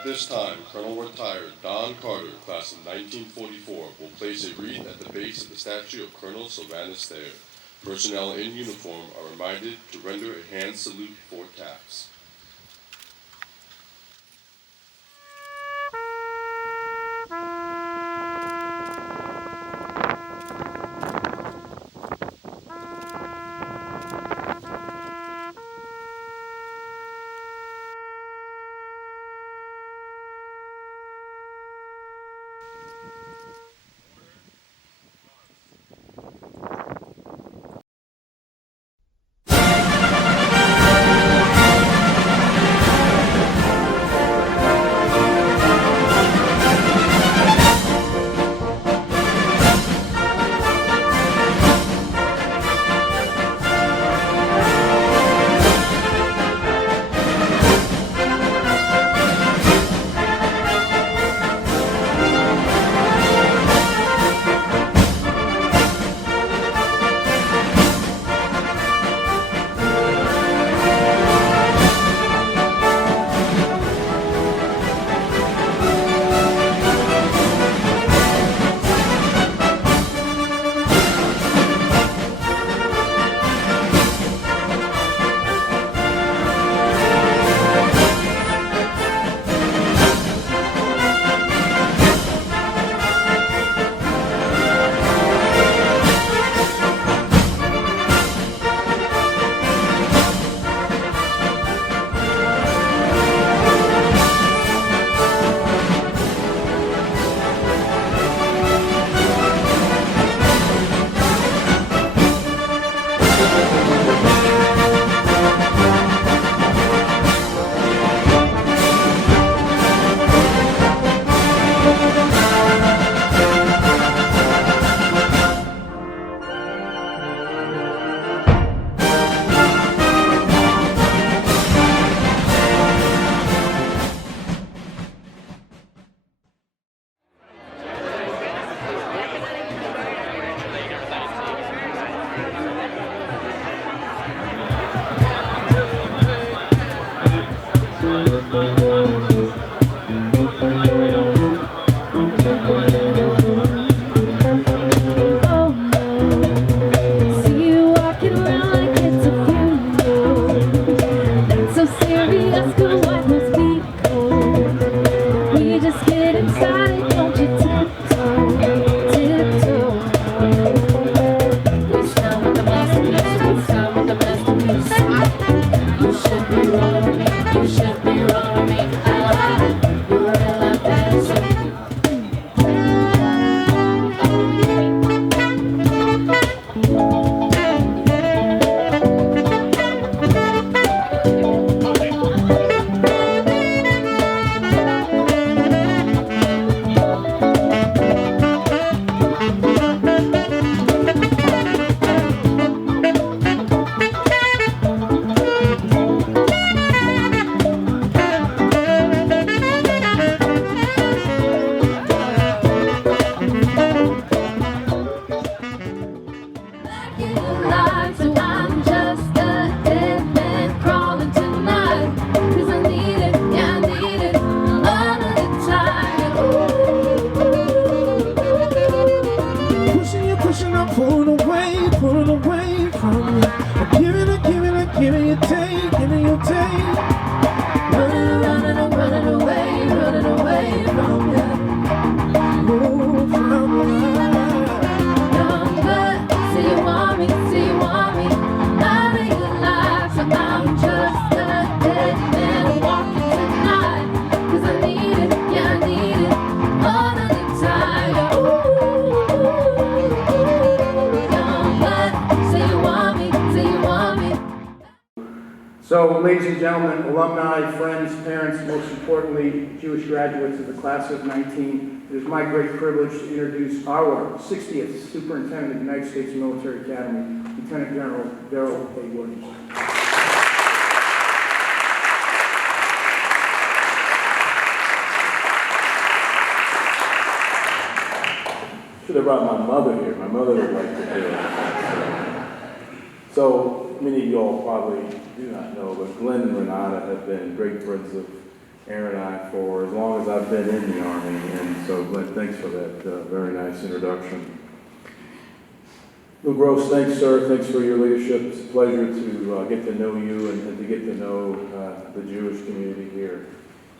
At this time, Colonel Retired Don Carter, class of 1944, will place a wreath at the base of the statue of Colonel Sylvanus Thayer. Personnel in uniform are reminded to render a hand salute for tax. So, ladies and gentlemen, alumni, friends, parents, most importantly, Jewish graduates of the class of 19, it is my great privilege to introduce our 60th Superintendent of the United States Military Academy, Lieutenant General Darrell A. Williams. Should have brought my mother here. My mother would like to hear it. So many of you all probably do not know, but Glenn and Renata have been great friends of Aaron and I for as long as I've been in the Army, and so Glenn, thanks for that very nice introduction. Lou Gross, thanks, sir. Thanks for your leadership. It's a pleasure to get to know you and to get to know the Jewish community here.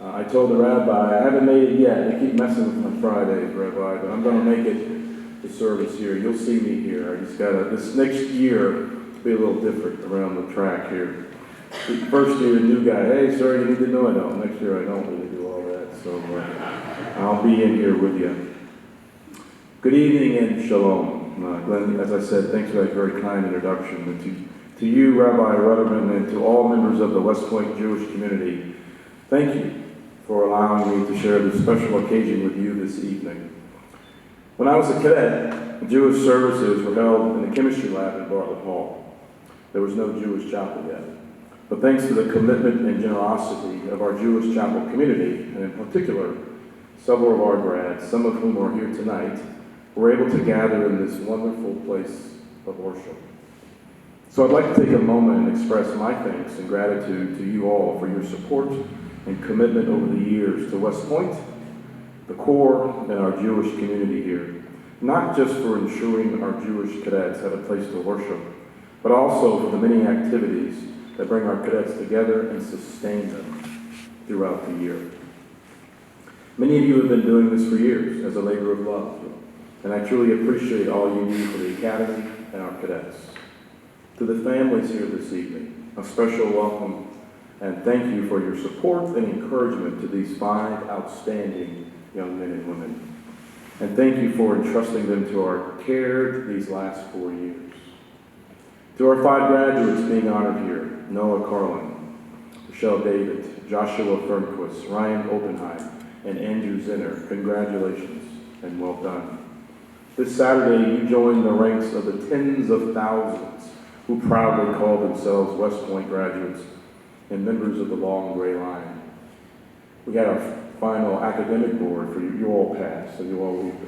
I told the rabbi, I haven't made it yet. They keep messing with my Fridays, Rabbi, but I'm going to make it to service here. You'll see me here. I just got to, this next year, be a little different around the track here. The first year, new guy, hey, sir, you need to know I don't. Next year, I don't really do all that, so I'll be in here with you. Good evening and shalom. Glenn, as I said, thanks for that very kind introduction. And to you, Rabbi Rudderman, and to all members of the West Point Jewish community, thank you for allowing me to share this special occasion with you this evening. When I was a cadet, Jewish services were held in the chemistry lab in Bartlett Hall. There was no Jewish chapel yet. But thanks to the commitment and generosity of our Jewish chapel community, and in particular, several of our grads, some of whom are here tonight, were able to gather in this wonderful place of worship. So I'd like to take a moment and express my thanks and gratitude to you all for your support and commitment over the years to West Point, the core, and our Jewish community here, not just for ensuring our Jewish cadets have a place to worship, but also for the many activities that bring our cadets together and sustain them throughout the year. Many of you have been doing this for years as a labor of love, and I truly appreciate all you do for the Academy and our cadets. To the families here this evening, a special welcome and thank you for your support and encouragement to these 5 outstanding young men and women. And thank you for entrusting them to our care these last 4 years. To our 5 graduates being honored here, Noah Carlin, Michelle David, Joshua Fernquist, Ryan Oppenheim, and Andrew Zinner, congratulations and well done. This Saturday, you joined the ranks of the tens of thousands who proudly call themselves West Point graduates and members of the Long Gray Line. We had our final academic board for you. You all passed, so you all leave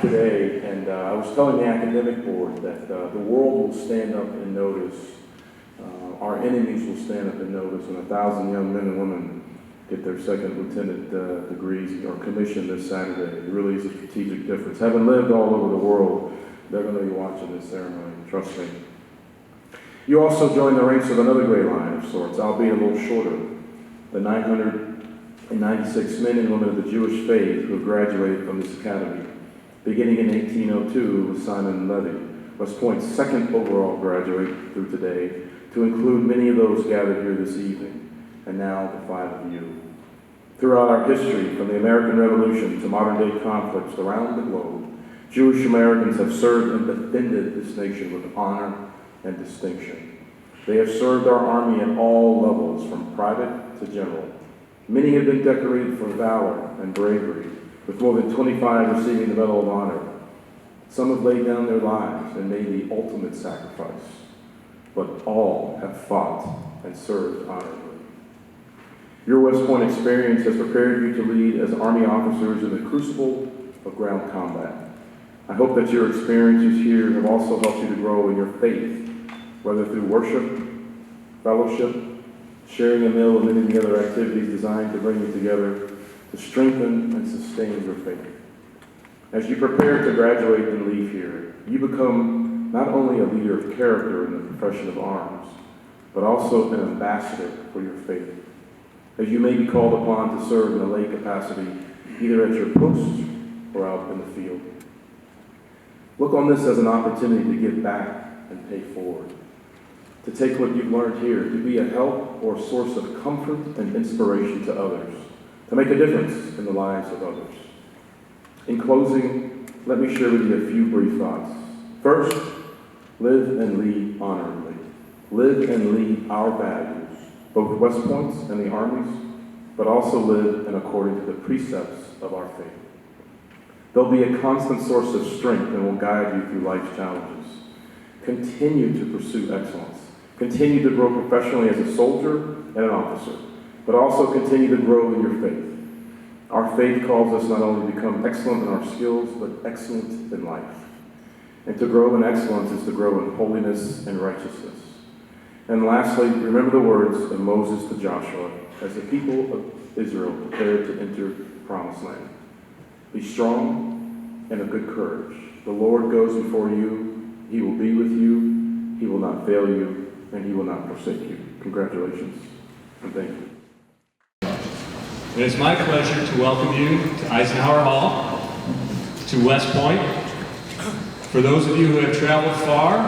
today. And I was telling the academic board that the world will stand up and notice, our enemies will stand up and notice when 1,000 young men and women get their second lieutenant degrees or commission this Saturday. It really is a strategic difference. Having lived all over the world, they're going to be watching this ceremony, trust me. You also joined the ranks of another gray line of sorts, albeit a little shorter. The 996 men and women of the Jewish faith who graduated from this academy. Beginning in 1802 with Simon Levy, West Point's second overall graduate through today, to include many of those gathered here this evening, and now the 5 of you. Throughout our history, from the American Revolution to modern-day conflicts around the globe, Jewish Americans have served and defended this nation with honor and distinction. They have served our Army at all levels, from private to general. Many have been decorated for valor and bravery, with more than 25 receiving the Medal of Honor. Some have laid down their lives and made the ultimate sacrifice, but all have fought and served honorably. Your West Point experience has prepared you to lead as Army officers in the crucible of ground combat. I hope that your experiences here have also helped you to grow in your faith, whether through worship, fellowship, sharing a meal, and many other activities designed to bring you together to strengthen and sustain your faith. As you prepare to graduate and leave here, you become not only a leader of character in the profession of arms, but also an ambassador for your faith, as you may be called upon to serve in a lay capacity, either at your post or out in the field. Look on this as an opportunity to give back and pay forward, to take what you've learned here, to be a help or source of comfort and inspiration to others, to make a difference in the lives of others. In closing, let me share with you a few brief thoughts. First, live and lead honorably. Live and lead our values, both West Point's and the Army's, but also live in according to the precepts of our faith. They'll be a constant source of strength and will guide you through life's challenges. Continue to pursue excellence. Continue to grow professionally as a soldier and an officer, but also continue to grow in your faith. Our faith calls us not only to become excellent in our skills, but excellent in life. And to grow in excellence is to grow in holiness and righteousness. And lastly, remember the words of Moses to Joshua as the people of Israel prepared to enter the promised land. Be strong and of good courage. The Lord goes before you. He will be with you. He will not fail you, and he will not forsake you. Congratulations, and thank you. It is my pleasure to welcome you to Eisenhower Hall, to West Point. For those of you who have traveled far,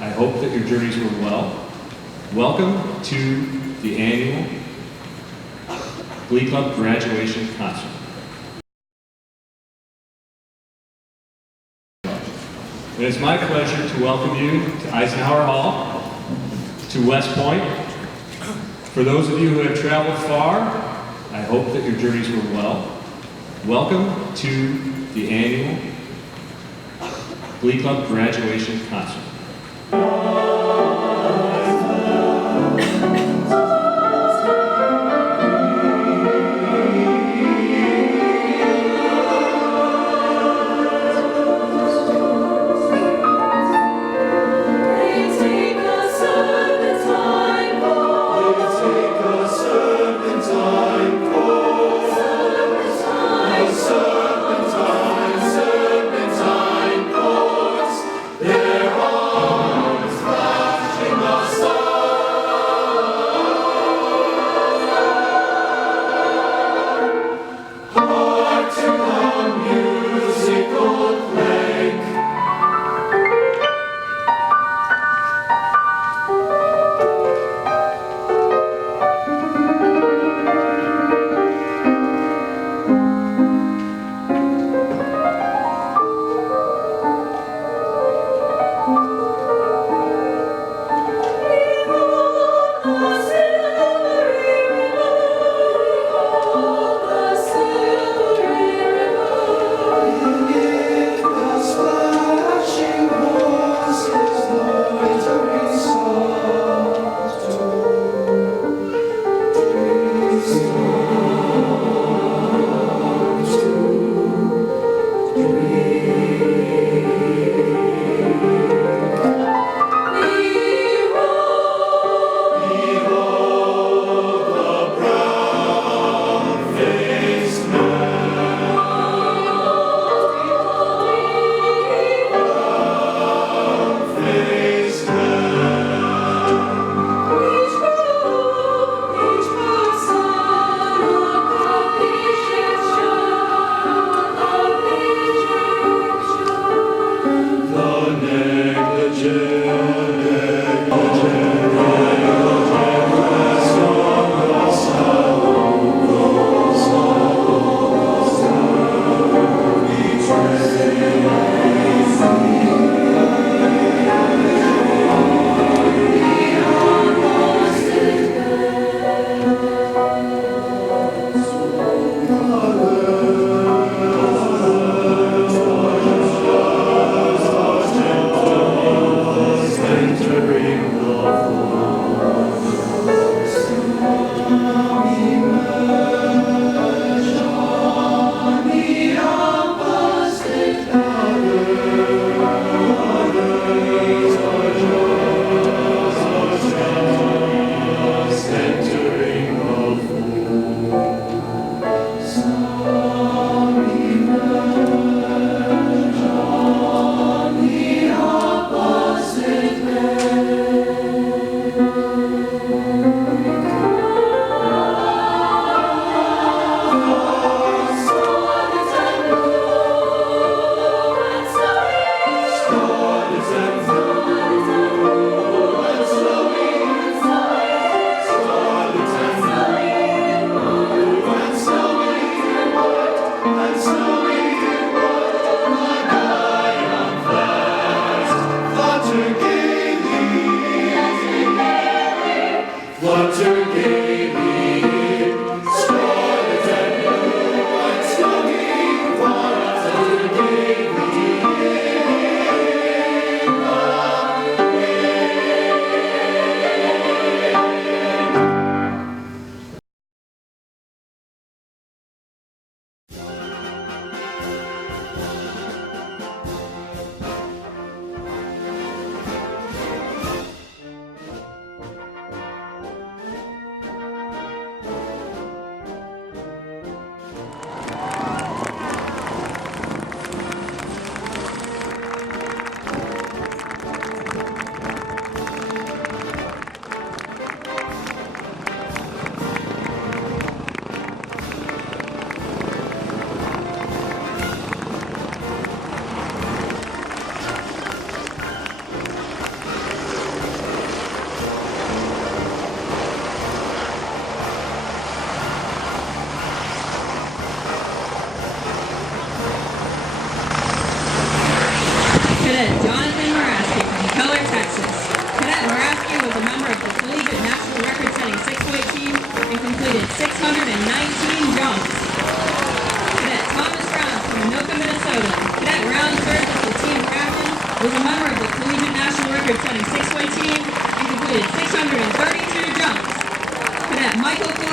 I hope that your journeys were well. Welcome to the annual Glee Club graduation concert. It is my pleasure to welcome you to Eisenhower Hall, to West Point. For those of you who have traveled far, I hope that your journeys were well. Welcome to the annual Glee Club graduation concert. Serpentine chords, their arms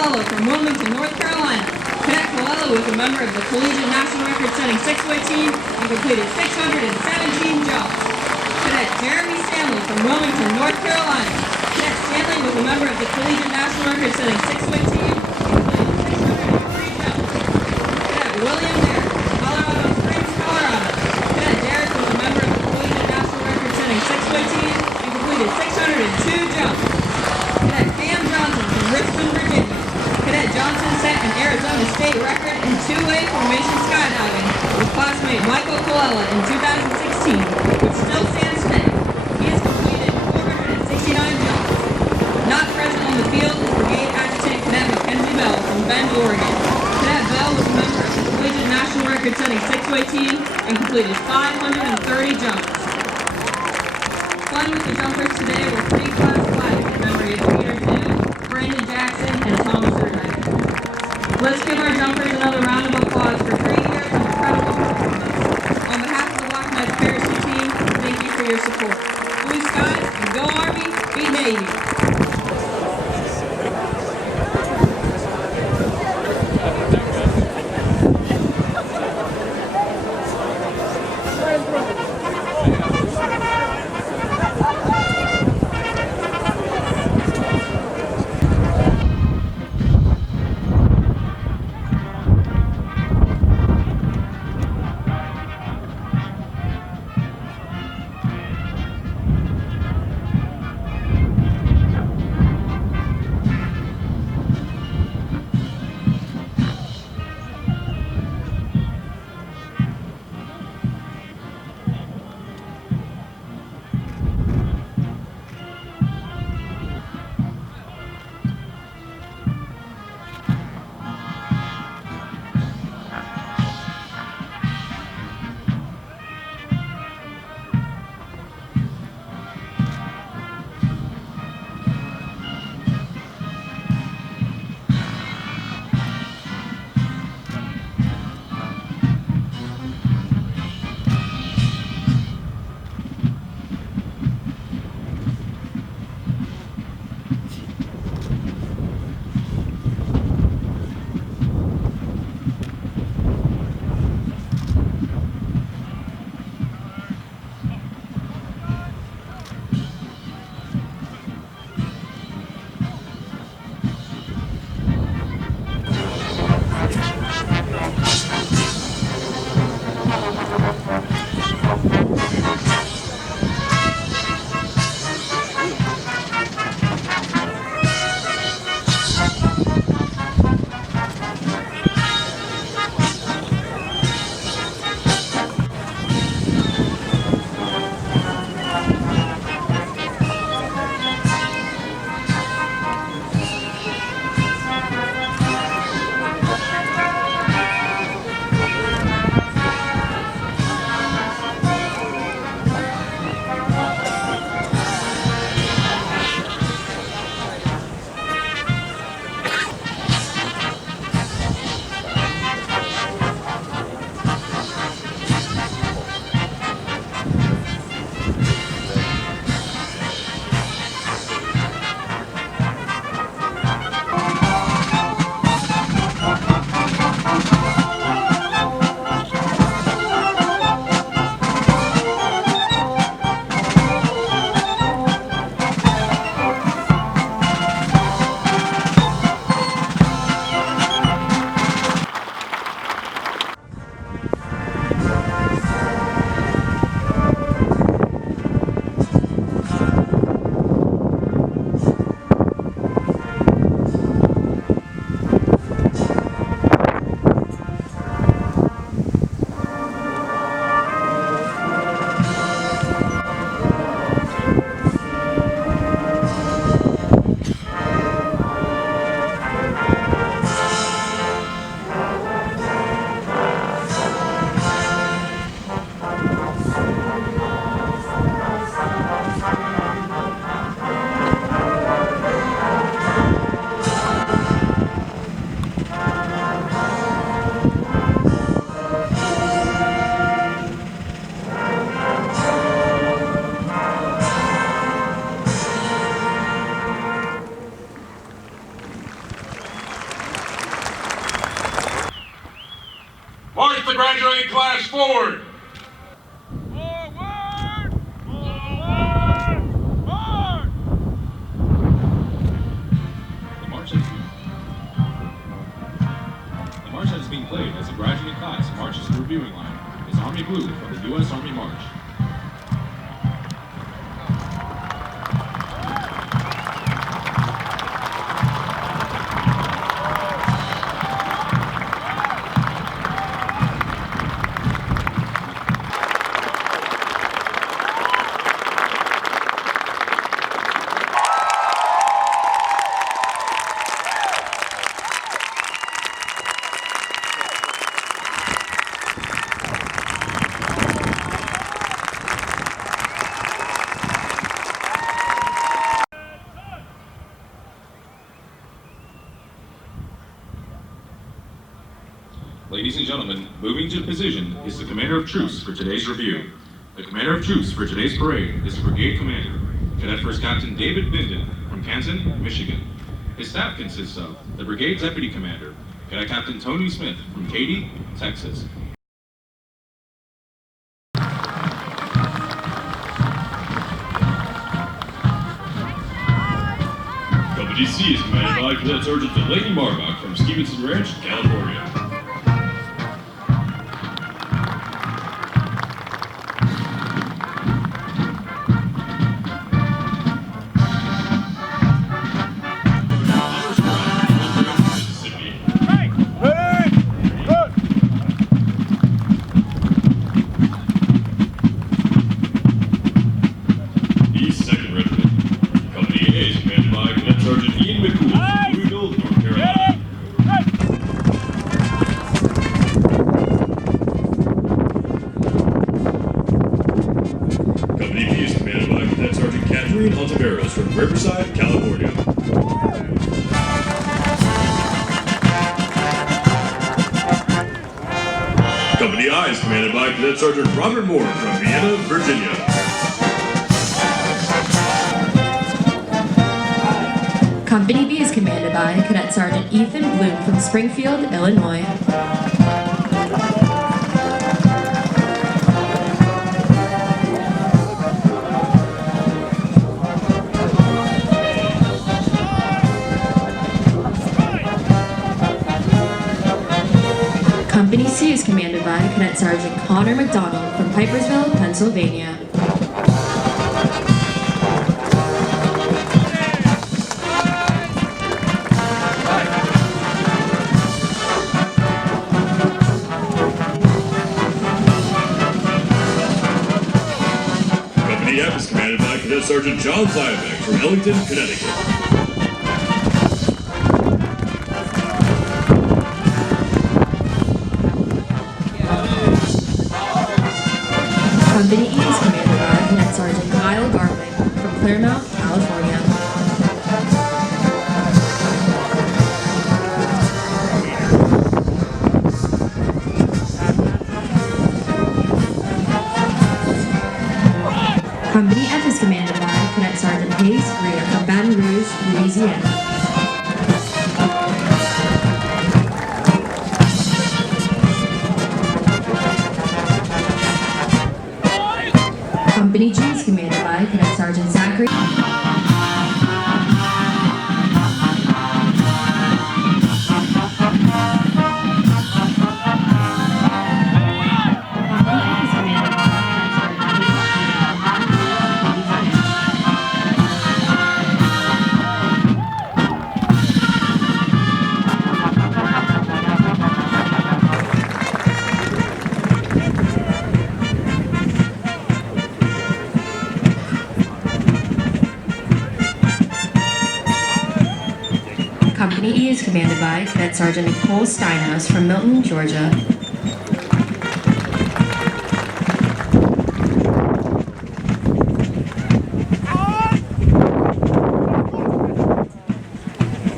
Coelho from Wilmington, North Carolina. Cadet Coelho was a member of the collegiate national record-setting 6-way team and completed 617 jumps. Cadet Jeremy Stanley from Wilmington, North Carolina. Cadet Stanley was a member of the collegiate national record-setting 6-way team and completed 603 jumps. Cadet William Derrick from Colorado Springs, Colorado. Cadet Derrick was a member of the collegiate national record-setting 6-way team and completed 602 jumps. Cadet Cam Johnson from Richmond, Virginia. Cadet Johnson set an Arizona state record in two-way formation skydiving with classmate Michael Colella in 2016, which still stands today. He has completed 469 jumps. Not present on the field is Brigade Adjutant Cadet Mackenzie Bell from Bend, Oregon. Cadet Bell was a member of the collegiate national record-setting 6-way team and completed 530 jumps. Fun with the jumpers today were 3 class flags in memory of Peter New, Brandon Jackson, and Thomas Erdmann. Let's give our jumpers another round of applause for 3 years of incredible performance. On behalf of the Black Knights parachute team, thank you for your support. Blue skies, and go Army, beat Navy. graduating class forward. The march that is being played as the graduating class marches to the reviewing line is Army Blue from the U.S. Army March. Ladies and gentlemen, moving to position is the Commander of Troops for today's review. The Commander of Troops for today's parade is the Brigade Commander, Cadet First Captain David Binden from Canton, Michigan. His staff consists of the Brigade Deputy Commander, Cadet Captain Tony Smith from Katy, Texas. Company C is commanded by Cadet Sergeant Leighton Marbach from Stevenson Ranch, California. From Riverside, California. Company I is commanded by Cadet Sergeant Robert Moore from Vienna, Virginia. Company B is commanded by Cadet Sergeant Ethan Bloom from Springfield, Illinois. Company C is commanded by Cadet Sergeant Connor McDonald from Pipersville, Pennsylvania. Company F is commanded by Cadet Sergeant John Ziabeck from Ellington, Connecticut. Company E is commanded by Cadet Sergeant Kyle Garwick from Claremont, California. Company F is commanded by Cadet Sergeant Hayes Greer from Baton Rouge, Louisiana. Company G is commanded by Cadet Sergeant Zachary. Company E is commanded by Cadet Sergeant Nicole Steinhaus from Milton, Georgia.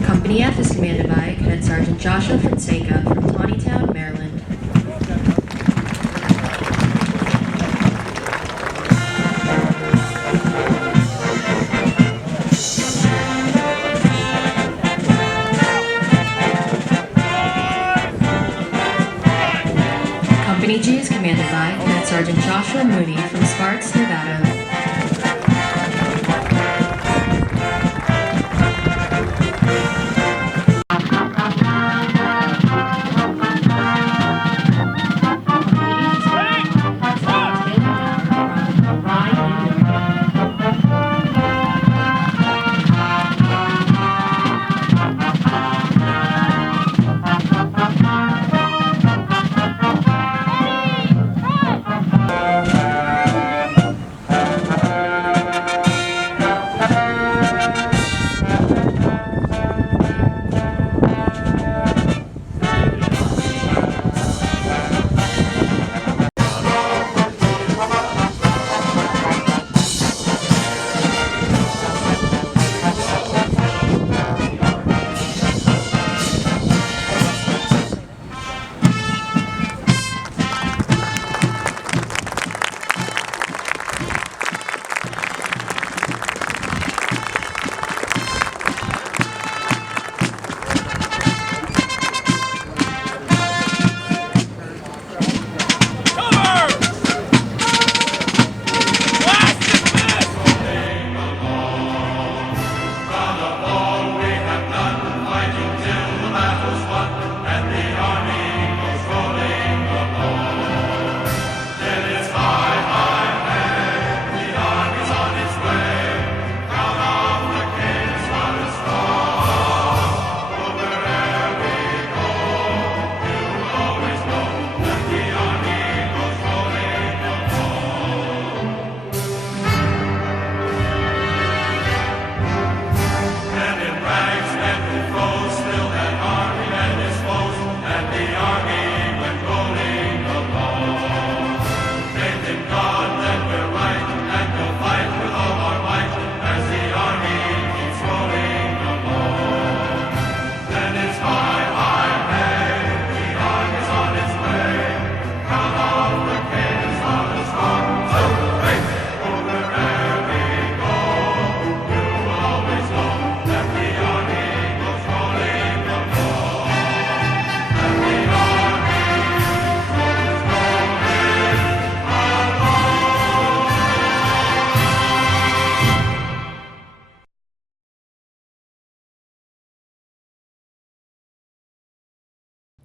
Company F is commanded by Cadet Sergeant Joshua Fonseca from Tawnytown, Maryland. Sergeant Joshua Mooney from Sparks, Nevada.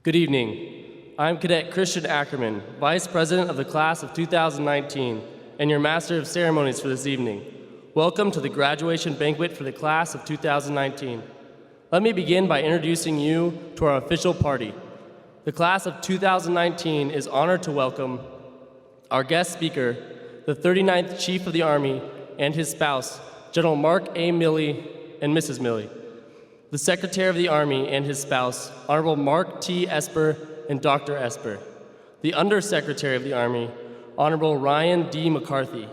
Good evening. I'm Cadet Christian Ackerman, Vice President of the Class of 2019, and your Master of Ceremonies for this evening. Welcome to the graduation banquet for the Class of 2019. Let me begin by introducing you to our official party. The Class of 2019 is honored to welcome our guest speaker, the 39th Chief of the Army, and his spouse, General Mark A. Milley and Mrs. Milley. The Secretary of the Army and his spouse, Honorable Mark T. Esper and Dr. Esper. The Undersecretary of the Army, Honorable Ryan D. McCarthy.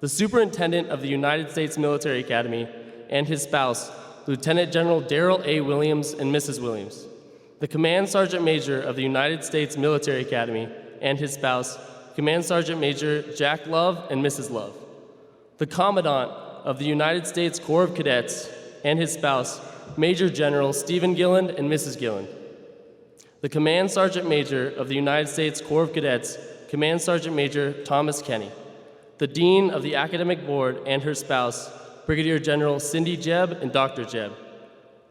The Superintendent of the United States Military Academy and his spouse, Lieutenant General Darrell A. Williams and Mrs. Williams. The Command Sergeant Major of the United States Military Academy and his spouse, Command Sergeant Major Jack Love and Mrs. Love. The Commandant of the United States Corps of Cadets and his spouse, Major General Stephen Gilland and Mrs. Gilland. The Command Sergeant Major of the United States Corps of Cadets, Command Sergeant Major Thomas Kenny. The Dean of the Academic Board and her spouse, Brigadier General Cindy Jebb and Dr. Jebb.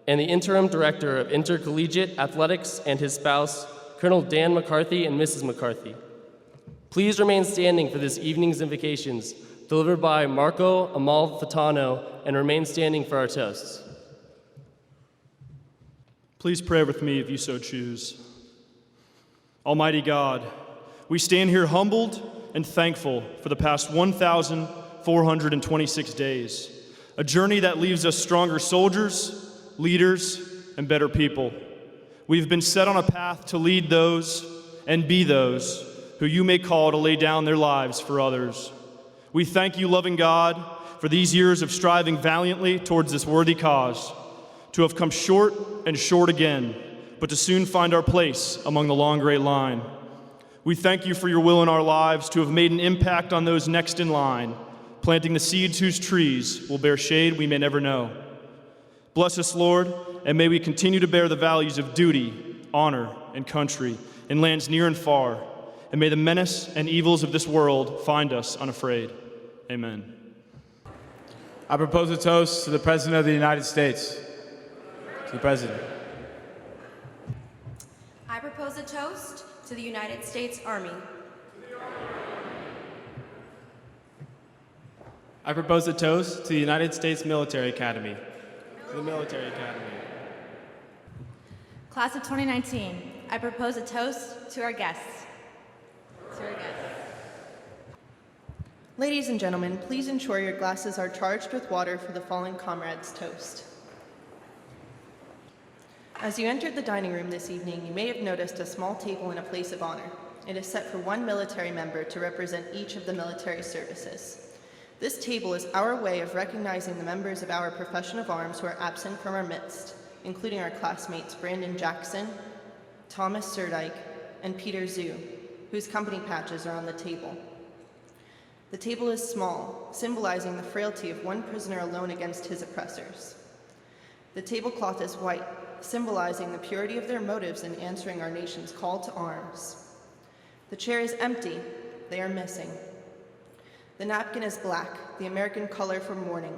And the Interim Director of Intercollegiate Athletics and his spouse, Colonel Dan McCarthy and Mrs. McCarthy. Please remain standing for this evening's invocations, delivered by Marco Amalfitano, and remain standing for our toasts. Please pray with me if you so choose. Almighty God, we stand here humbled and thankful for the past 1,426 days, a journey that leaves us stronger soldiers, leaders, and better people. We've been set on a path to lead those and be those who you may call to lay down their lives for others. We thank you, loving God, for these years of striving valiantly towards this worthy cause, to have come short and short again, but to soon find our place among the long gray line. We thank you for your will in our lives to have made an impact on those next in line, planting the seeds whose trees will bear shade we may never know. Bless us, Lord, and may we continue to bear the values of duty, honor, and country in lands near and far, and may the menace and evils of this world find us unafraid. Amen. I propose a toast to the President of the United States. To the President. I propose a toast to the United States Army. I propose a toast to the United States Military Academy. To the Military Academy. Class of 2019, I propose a toast to our guests. To our guests. Ladies and gentlemen, please ensure your glasses are charged with water for the fallen comrades' toast. As you entered the dining room this evening, you may have noticed a small table in a place of honor. It is set for one military member to represent each of the military services. This table is our way of recognizing the members of our profession of arms who are absent from our midst, including our classmates Brandon Jackson, Thomas Surdike, and Peter Zhu, whose company patches are on the table. The table is small, symbolizing the frailty of one prisoner alone against his oppressors. The tablecloth is white, symbolizing the purity of their motives in answering our nation's call to arms. The chair is empty, they are missing. The napkin is black, the American color for mourning.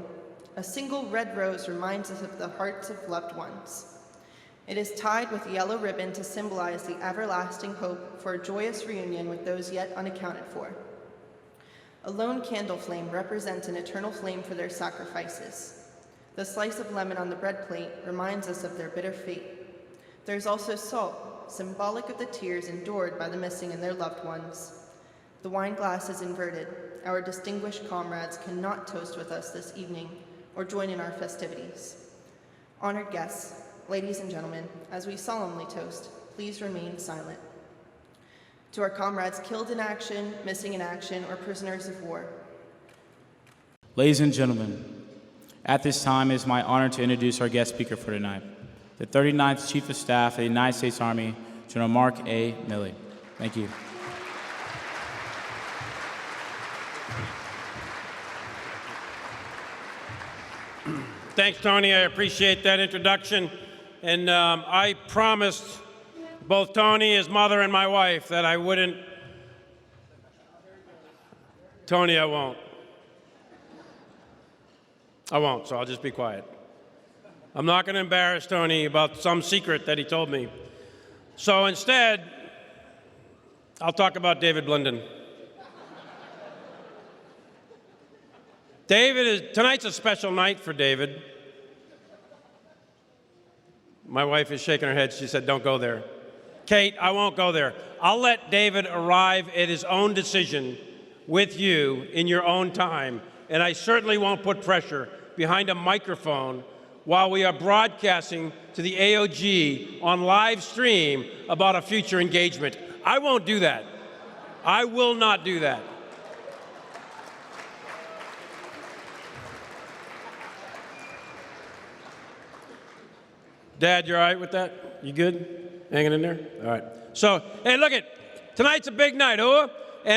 A single red rose reminds us of the hearts of loved ones. It is tied with yellow ribbon to symbolize the everlasting hope for a joyous reunion with those yet unaccounted for. A lone candle flame represents an eternal flame for their sacrifices. The slice of lemon on the bread plate reminds us of their bitter fate. There's also salt, symbolic of the tears endured by the missing and their loved ones. The wine glass is inverted. Our distinguished comrades cannot toast with us this evening or join in our festivities. Honored guests, ladies and gentlemen, as we solemnly toast, please remain silent. To our comrades killed in action, missing in action, or prisoners of war. Ladies and gentlemen, at this time it is my honor to introduce our guest speaker for tonight, the 39th Chief of Staff of the United States Army, General Mark A. Milley. Thank you. Thanks, Tony. I appreciate that introduction. And I promised both Tony, his mother, and my wife that I wouldn't. Tony, I won't. I won't, so I'll just be quiet. I'm not going to embarrass Tony about some secret that he told me. So instead, I'll talk about David Blinden. Tonight's a special night for David. My wife is shaking her head. She said, don't go there. Kate, I won't go there. I'll let David arrive at his own decision with you in your own time, and I certainly won't put pressure behind a microphone while we are broadcasting to the AOG on live stream about a future engagement. I won't do that. I will not do that. Dad, you all right with that? You good? Hanging in there? All right. So, hey, look it. Tonight's a big night, and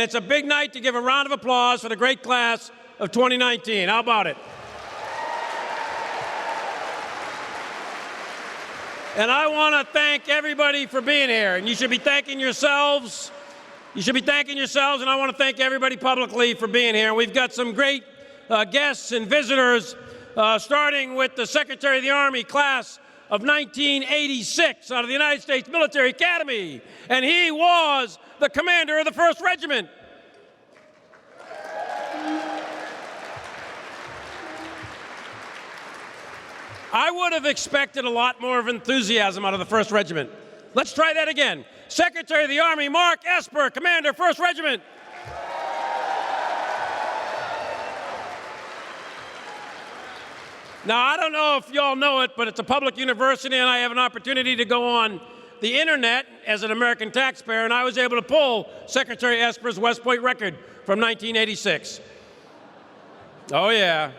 it's a big night to give a round of applause for the great class of 2019. How about it? And I want to thank everybody for being here. And you should be thanking yourselves. You should be thanking yourselves, and I want to thank everybody publicly for being here. We've got some great guests and visitors, starting with the Secretary of the Army, class of 1986 out of the United States Military Academy, and he was the commander of the 1st Regiment. I would have expected a lot more of enthusiasm out of the 1st Regiment. Let's try that again. Secretary of the Army, Mark Esper, Commander, 1st Regiment. Now, I don't know if you all know it, but it's a public university, and I have an opportunity to go on the internet as an American taxpayer, and I was able to pull Secretary Esper's West Point record from 1986. Oh, yeah.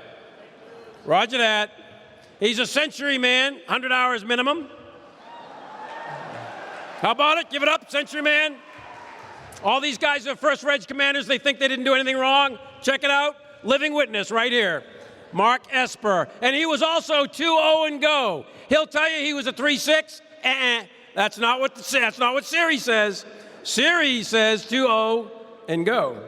Roger that. He's a century man, 100 hours minimum. How about it? Give it up, century man. All these guys are 1st Reg commanders. They think they didn't do anything wrong. Check it out. Living witness right here. Mark Esper. And he was also 2-0 and go. He'll tell you he was a 3-6. That's not what Siri says. Siri says 2-0 and go.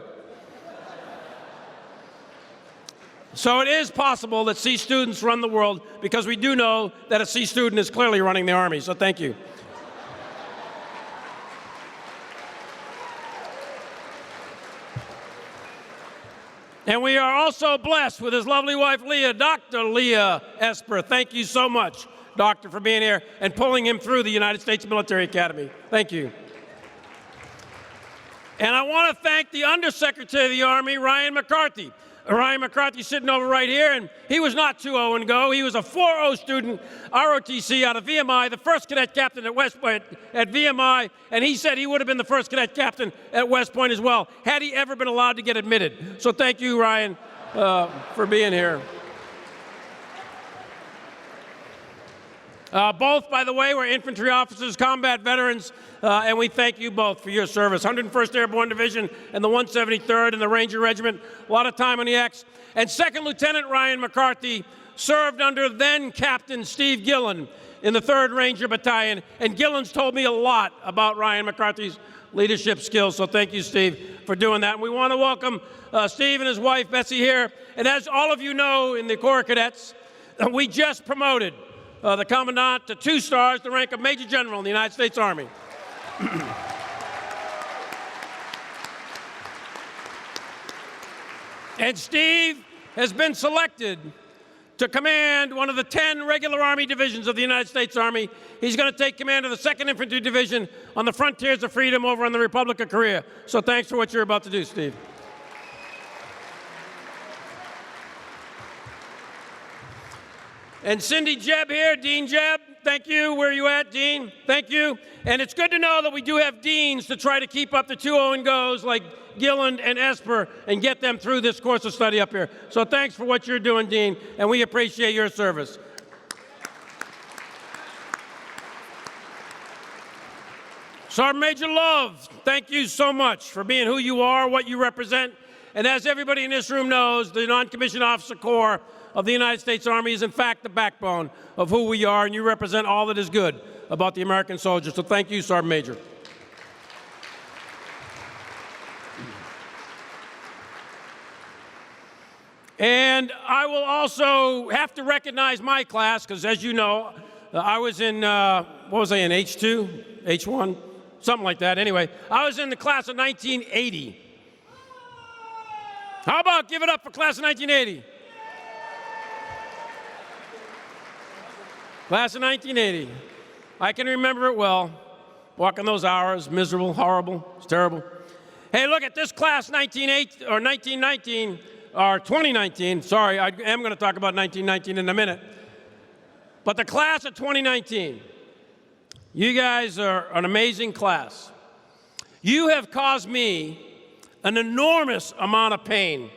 So it is possible that C students run the world, because we do know that a C student is clearly running the Army, so thank you. And we are also blessed with his lovely wife, Leah, Dr. Leah Esper. Thank you so much, Doctor, for being here and pulling him through the United States Military Academy. Thank you. And I want to thank the Undersecretary of the Army, Ryan McCarthy. Ryan McCarthy sitting over right here, and he was not 2-0 and go. He was a 4-0 student, ROTC out of VMI, the first cadet captain at West Point at VMI, and he said he would have been the first cadet captain at West Point as well, had he ever been allowed to get admitted. So thank you, Ryan, for being here. Both, by the way, were infantry officers, combat veterans, and we thank you both for your service. 101st Airborne Division and the 173rd and the Ranger Regiment, a lot of time on the X. And Second Lieutenant Ryan McCarthy served under then-Captain Steve Gillen in the 3rd Ranger Battalion, and Gillen's told me a lot about Ryan McCarthy's leadership skills, so thank you, Steve, for doing that. And we want to welcome Steve and his wife, Betsy, here. And as all of you know in the Corps Cadets, we just promoted the Commandant to 2 stars, the rank of Major General in the United States Army. And Steve has been selected to command one of the 10 regular Army divisions of the United States Army. He's going to take command of the 2nd Infantry Division on the frontiers of freedom over in the Republic of Korea. So thanks for what you're about to do, Steve. And Cindy Jebb here, Dean Jebb, thank you. Where are you at, Dean? Thank you. And it's good to know that we do have deans to try to keep up the 2-0 and goes like Gillen and Esper and get them through this course of study up here. So thanks for what you're doing, Dean, and we appreciate your service. Sergeant Major Love, thank you so much for being who you are, what you represent. And as everybody in this room knows, the Non-Commissioned Officer Corps of the United States Army is in fact the backbone of who we are, and you represent all that is good about the American soldier. So thank you, Sergeant Major. And I will also have to recognize my class, because as you know, I was in, what was I in, H2, H1, something like that. Anyway, I was in the class of 1980. How about give it up for class of 1980? Class of 1980. I can remember it well. Walking those hours, miserable, horrible, it's terrible. Hey, look at this class, 1919, or 2019. Sorry, I am going to talk about 1919 in a minute. But the class of 2019, you guys are an amazing class. You have caused me an enormous amount of pain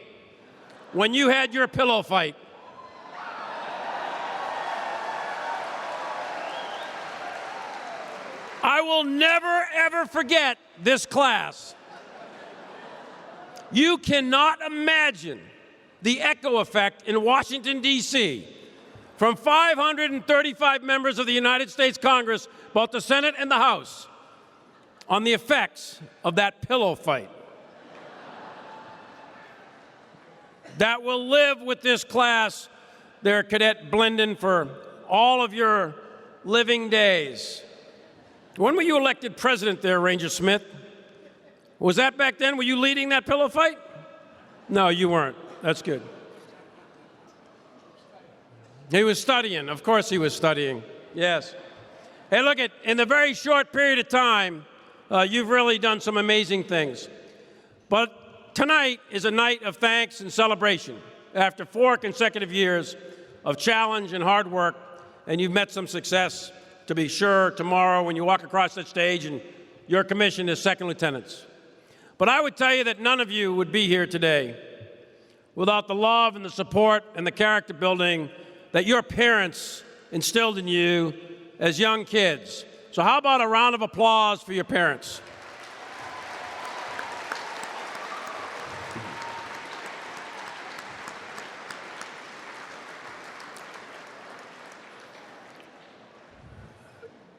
when you had your pillow fight. I will never, ever forget this class. You cannot imagine the echo effect in Washington, D.C. from 535 members of the United States Congress, both the Senate and the House, on the effects of that pillow fight. That will live with this class there, Cadet Blenden, for all of your living days. When were you elected president there, Ranger Smith? Was that back then? Were you leading that pillow fight? No, you weren't. That's good. He was studying. Of course he was studying. Yes. Hey, look, in a very short period of time, you've really done some amazing things. But tonight is a night of thanks and celebration. After 4 consecutive years of challenge and hard work, and you've met some success, to be sure, tomorrow when you walk across that stage and you're commissioned as second lieutenants. But I would tell you that none of you would be here today without the love and the support and the character building that your parents instilled in you as young kids. So how about a round of applause for your parents?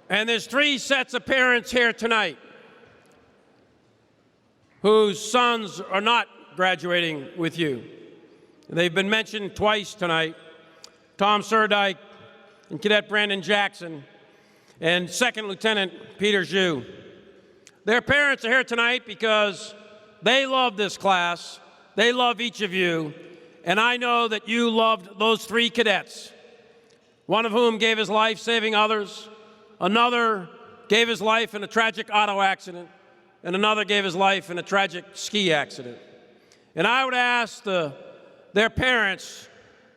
And there's 3 sets of parents here tonight. whose sons are not graduating with you. They've been mentioned twice tonight, Tom Surdike and Cadet Brandon Jackson, and Second Lieutenant Peter Zhu. Their parents are here tonight because they love this class, they love each of you, and I know that you loved those 3 cadets, one of whom gave his life saving others, another gave his life in a tragic auto accident, and another gave his life in a tragic ski accident. And I would ask their parents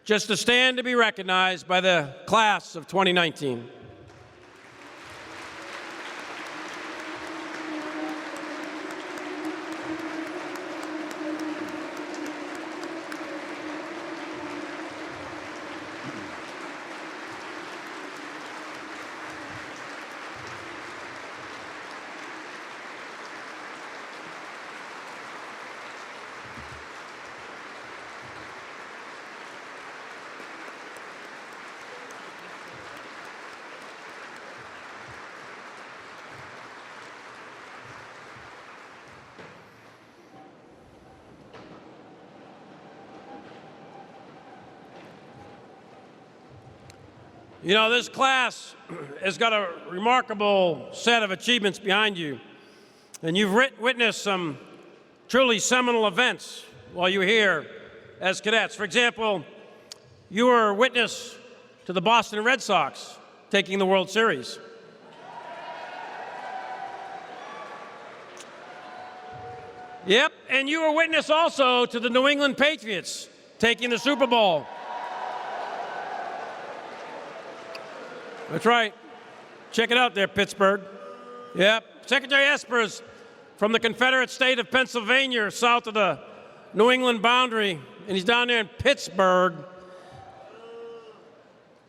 just to stand to be recognized by the class of 2019. You know, this class has got a remarkable set of achievements behind you, and you've witnessed some truly seminal events while you were here as cadets. For example, you were witness to the Boston Red Sox taking the World Series. Yep, and you were witness also to the New England Patriots taking the Super Bowl. That's right. Check it out there, Pittsburgh. Yep. Secretary Esper's from the Confederate state of Pennsylvania, south of the New England boundary, and he's down there in Pittsburgh.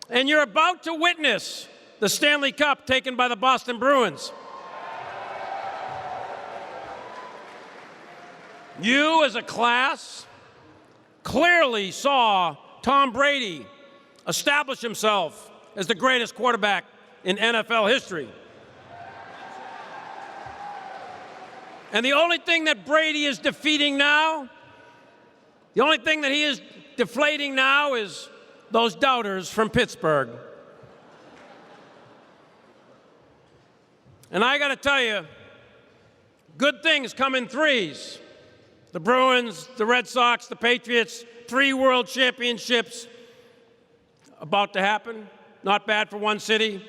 And you're about to witness the Stanley Cup taken by the Boston Bruins. You, as a class, clearly saw Tom Brady establish himself as the greatest quarterback in NFL history. And the only thing that Brady is defeating now, the only thing that he is deflating now is those doubters from Pittsburgh. And I got to tell you, good things come in threes. The Bruins, the Red Sox, the Patriots, 3 world championships about to happen. Not bad for one city.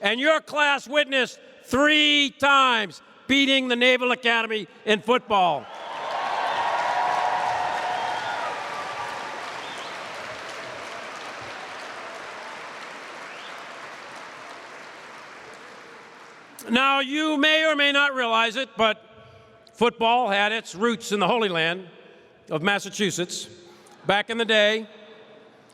And your class witnessed 3 times beating the Naval Academy in football. Now, you may or may not realize it, but football had its roots in the Holy Land of Massachusetts back in the day.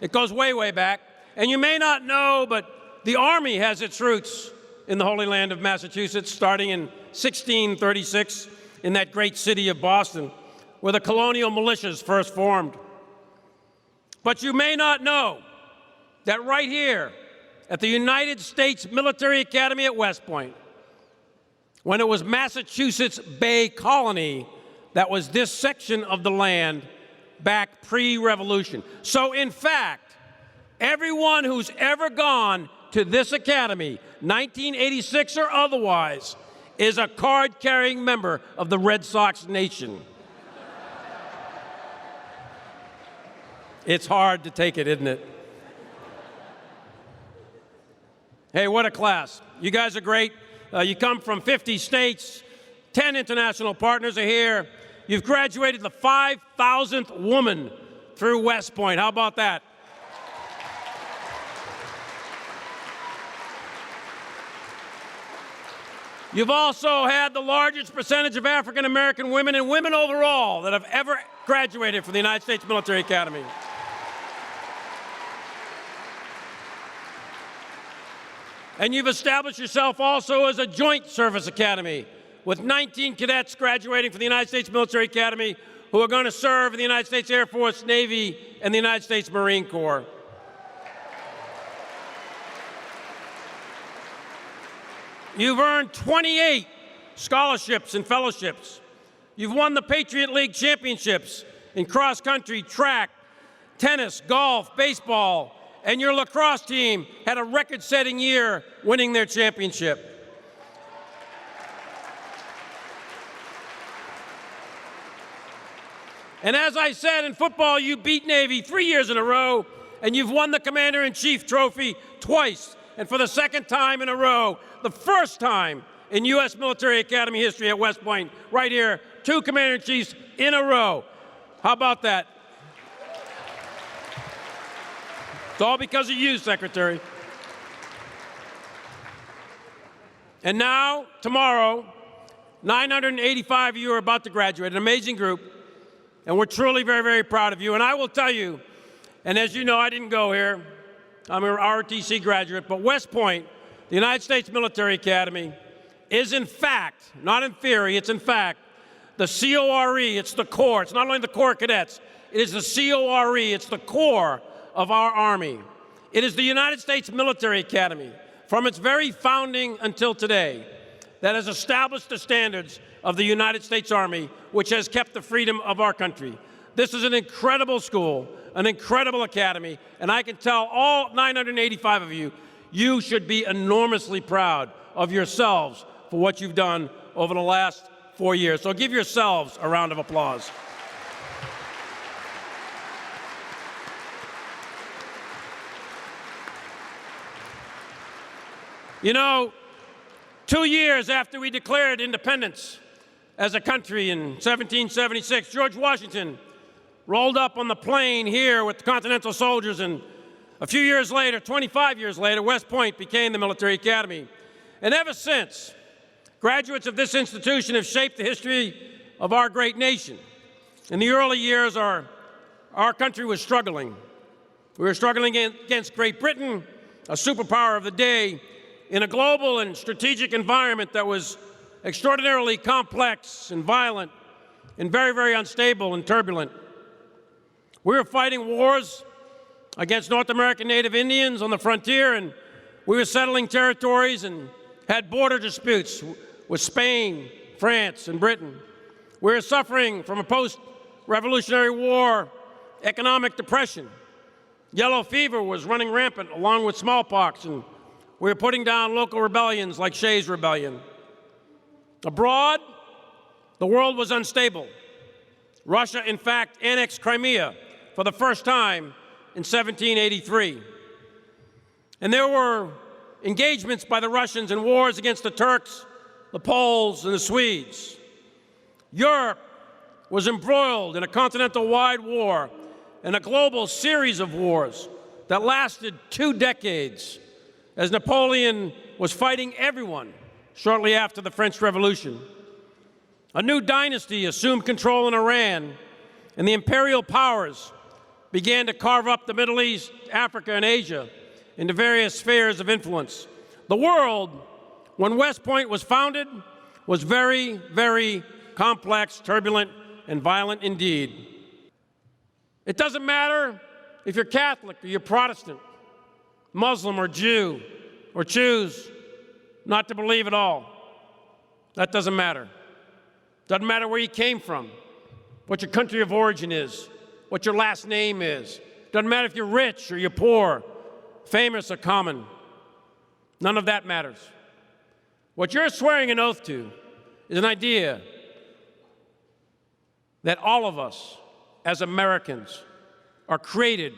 It goes way, way back. And you may not know, but the Army has its roots in the Holy Land of Massachusetts, starting in 1636 in that great city of Boston, where the colonial militias first formed. But you may not know that right here at the United States Military Academy at West Point, when it was Massachusetts Bay Colony, that was this section of the land back pre-revolution. So in fact, everyone who's ever gone to this academy, 1986 or otherwise, is a card-carrying member of the Red Sox Nation. It's hard to take it, isn't it? Hey, what a class. You guys are great. You come from 50 states, 10 international partners are here. You've graduated the 5,000th woman through West Point. How about that? You've also had the largest percentage of African American women and women overall that have ever graduated from the United States Military Academy. And you've established yourself also as a joint service academy with 19 cadets graduating from the United States Military Academy who are going to serve in the United States Air Force, Navy, and the United States Marine Corps. You've earned 28 scholarships and fellowships. You've won the Patriot League championships in cross country, track, tennis, golf, baseball, and your lacrosse team had a record-setting year winning their championship. And as I said, in football, you beat Navy 3 years in a row, and you've won the Commander-in-Chief trophy twice, and for the second time in a row, the first time in U.S. Military Academy history at West Point, right here, 2 Commander-in-Chiefs in a row. How about that? It's all because of you, Secretary. And now, tomorrow, 985 of you are about to graduate, an amazing group, and we're truly very, very proud of you. And I will tell you, and as you know, I didn't go here. I'm an ROTC graduate, but West Point, the United States Military Academy, is in fact, not in theory, it's in fact, the CORE, it's the core. It's not only the Corps of Cadets, it is the CORE, it's the core of our Army. It is the United States Military Academy, from its very founding until today, that has established the standards of the United States Army, which has kept the freedom of our country. This is an incredible school, an incredible academy, and I can tell all 985 of you, you should be enormously proud of yourselves for what you've done over the last 4 years. So give yourselves a round of applause. You know, 2 years after we declared independence as a country in 1776, George Washington rolled up on the plain here with the Continental soldiers, and a few years later, 25 years later, West Point became the military academy. And ever since, graduates of this institution have shaped the history of our great nation. In the early years, our country was struggling. We were struggling against Great Britain, a superpower of the day, in a global and strategic environment that was extraordinarily complex and violent and very, very unstable and turbulent. We were fighting wars against North American Native Indians on the frontier, and we were settling territories and had border disputes with Spain, France, and Britain. We were suffering from a post-Revolutionary War economic depression. Yellow fever was running rampant along with smallpox, and we were putting down local rebellions like Shays' Rebellion. Abroad, the world was unstable. Russia, in fact, annexed Crimea for the first time in 1783. And there were engagements by the Russians in wars against the Turks, the Poles, and the Swedes. Europe was embroiled in a continental-wide war and a global series of wars that lasted 2 decades, as Napoleon was fighting everyone shortly after the French Revolution. A new dynasty assumed control in Iran, and the imperial powers began to carve up the Middle East, Africa, and Asia into various spheres of influence. The world, when West Point was founded, was very, very complex, turbulent, and violent indeed. It doesn't matter if you're Catholic or you're Protestant, Muslim or Jew, or choose not to believe at all. That doesn't matter. Doesn't matter where you came from, what your country of origin is, what your last name is. Doesn't matter if you're rich or you're poor, famous or common. None of that matters. What you're swearing an oath to is an idea that all of us as Americans are created,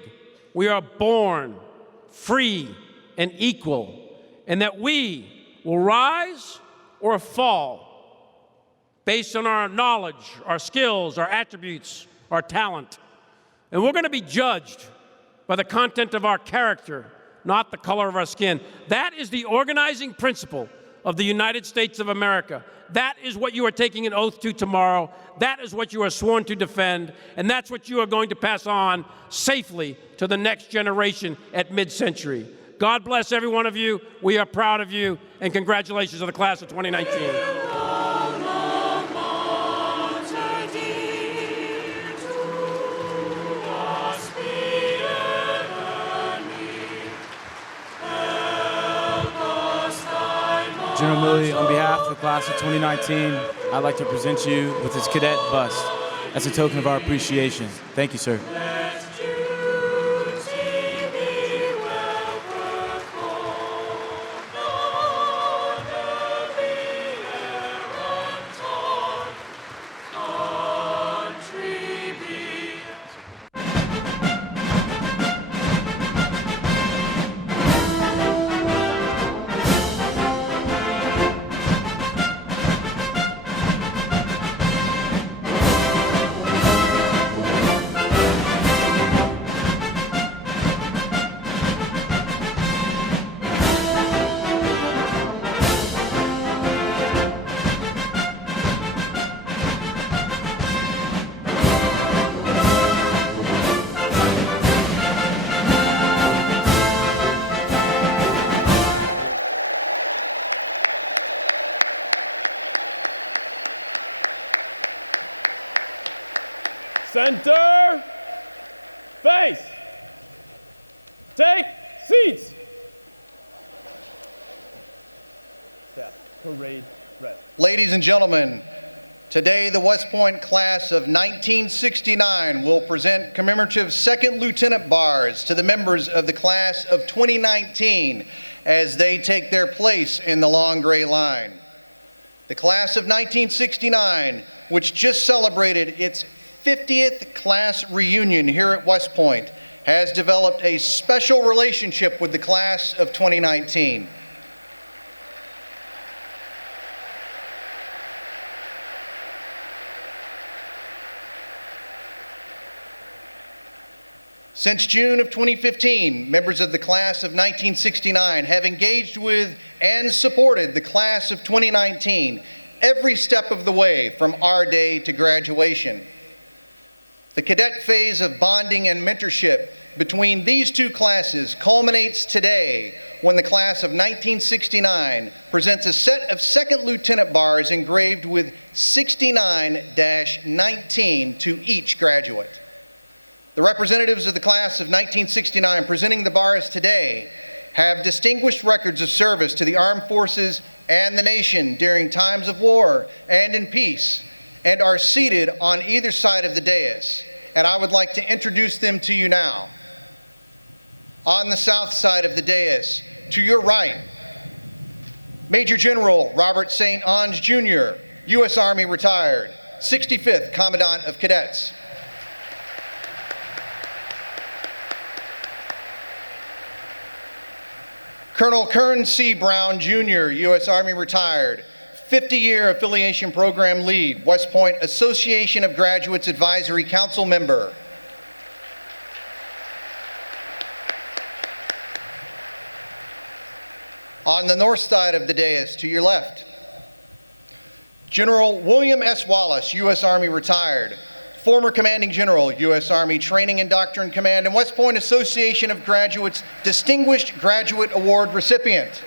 we are born free and equal, and that we will rise or fall based on our knowledge, our skills, our attributes, our talent. And we're going to be judged by the content of our character, not the color of our skin. That is the organizing principle of the United States of America. That is what you are taking an oath to tomorrow. That is what you are sworn to defend, and that's what you are going to pass on safely to the next generation at mid-century. God bless every one of you. We are proud of you, and congratulations to the class of 2019. General Milley, on behalf of the class of 2019, I'd like to present you with his cadet bust as a token of our appreciation. Thank you, sir. Center, face, take seats. Step, parade, rest. Ladies and gentlemen, today the West Point class of 1969 will present commemorative second lieutenant bars to the members of the class of 2019 as they take their place in the long gray line. The class of 1969, which just celebrated its 50th class reunion here at West Point, has developed a special relationship with the class of 2019. Since June of 2015, members of the class of 1969 have engaged with and supported the class of 2019 every step of the way from our day to graduation. The cadet phase of bonding and mentorship between these two classes culminates today when the class of 1969 presents a set of second lieutenant bars engraved with 69-19 to each graduate. The representatives of the class of 1969 presenting the bars today have distinguished records of service to the armed forces and the nation during times of war and in peace, and are seated on either side of the dais, and I would like to introduce them to you now. On the south side of the dais, to your right, Major General Robert St. Onge Jr., U.S. Army retired, 65th Commandant of Cadets. Colonel Kern C. Brown Jr., U.S. Army retired, 50-year affiliation program lead, West Point Association of Graduates Advisory Council member. On the north side of the dais, to your left, General William S. Wallace, U.S. Army retired, former Commanding General, U.S. Army Training and Doctrine Command, and West Point Association of Graduates Distinguished Graduate Award recipient.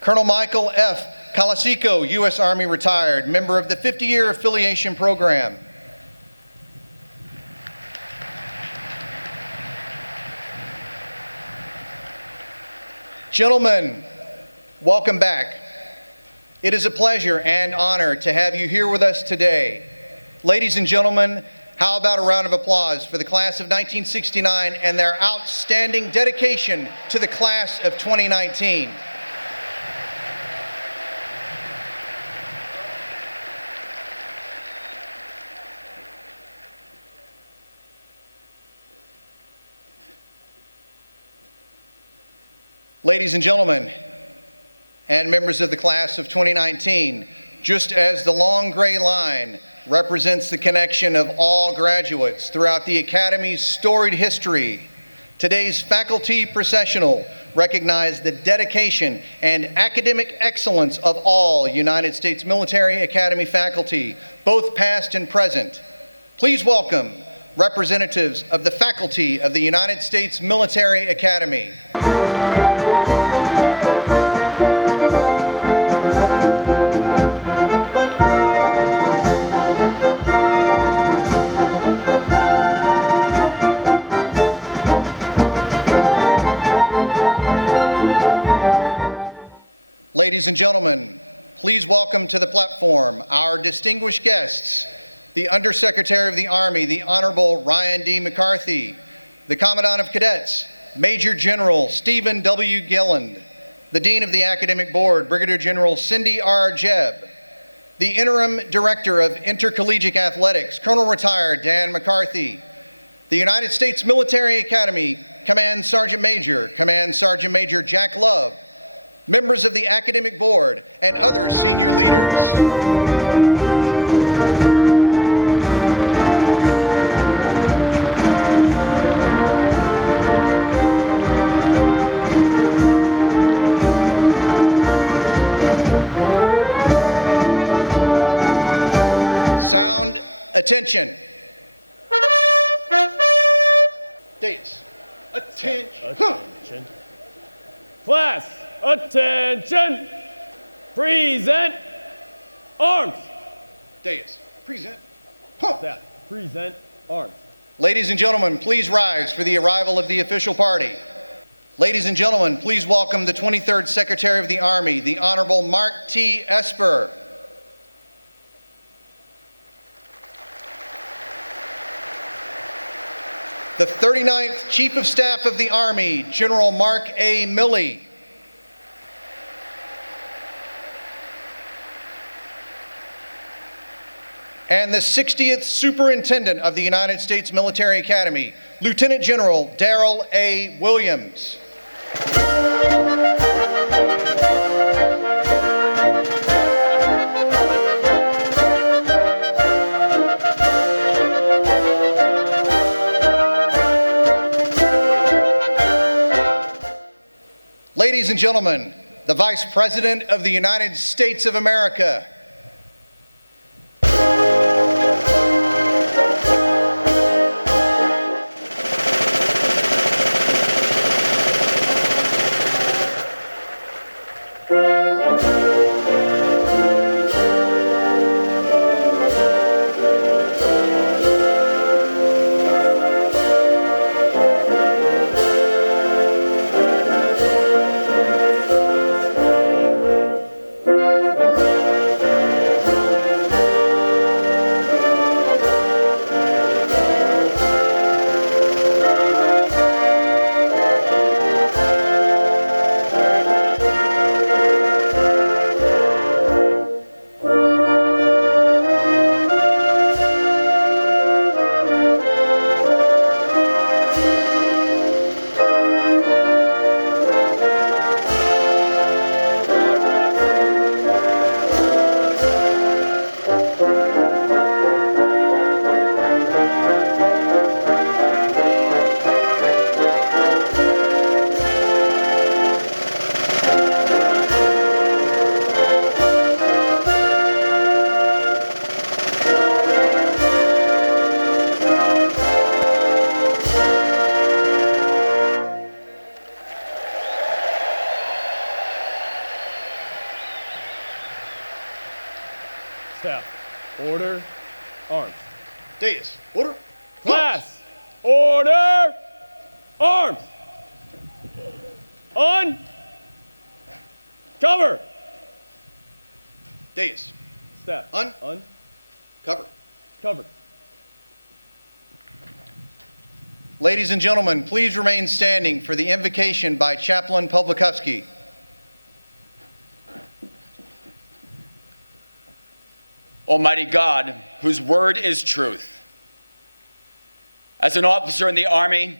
Colonel Michael F. Calasico, U.S. Army retired, member of the 50-year affiliation program. Gentlemen, welcome back. It is a pleasure and honor to have you here with us today. Ladies and gentlemen, how about a round of applause for the class of 1969 and their outstanding dedication to the class of 2019. Ladies and gentlemen, and members of the class of 2019, just as the long gray line represents the connection of all graduates throughout the Academy's storied history, today's faculty processional recognizes the dedication and academic excellence of all United States Military Academy faculty, both past and present. Please welcome representatives of the faculty of the United States Military Academy. Ladies and gentlemen, please welcome to the platform our distinguished guests, the Undersecretary of the Army, the Honorable Ryan D. McCarthy, the Commandant of Cadets, Major General Stephen W. Gilland, the Dean of the Academic Board, Brigadier General Cindy R. Jebb, the Interim Director of Intercollegiate Athletics, Colonel Retired Dan McCarthy, the United States Military Academy Command Sergeant Major Jack Love, members of the Academic Board, and other senior leaders. Sound, attention. Dates. Attention. Class, attention. Present arms. Dates. Present. That. Present arms. Ladies and gentlemen, please rise for the arrival of the official party. Ladies and gentlemen, please welcome the 23rd Secretary of the Army, the Honorable Mark T. Esper. The 39th Chief of Staff of the Army, General Mark A. Milley. And the 60th Superintendent of the United States Military Academy, Lieutenant General Darrell A. Williams. Ladies and gentlemen, the Vice President of the United States of America. Staff, order, arms. Days, order. Class, order, arms. On, cover. Days. Staff, on, cover. Cover. Ladies and gentlemen, please remain standing for the invocation by Chaplain Pawlikowski. Almighty God, whose word is truth. As an officer in the Army,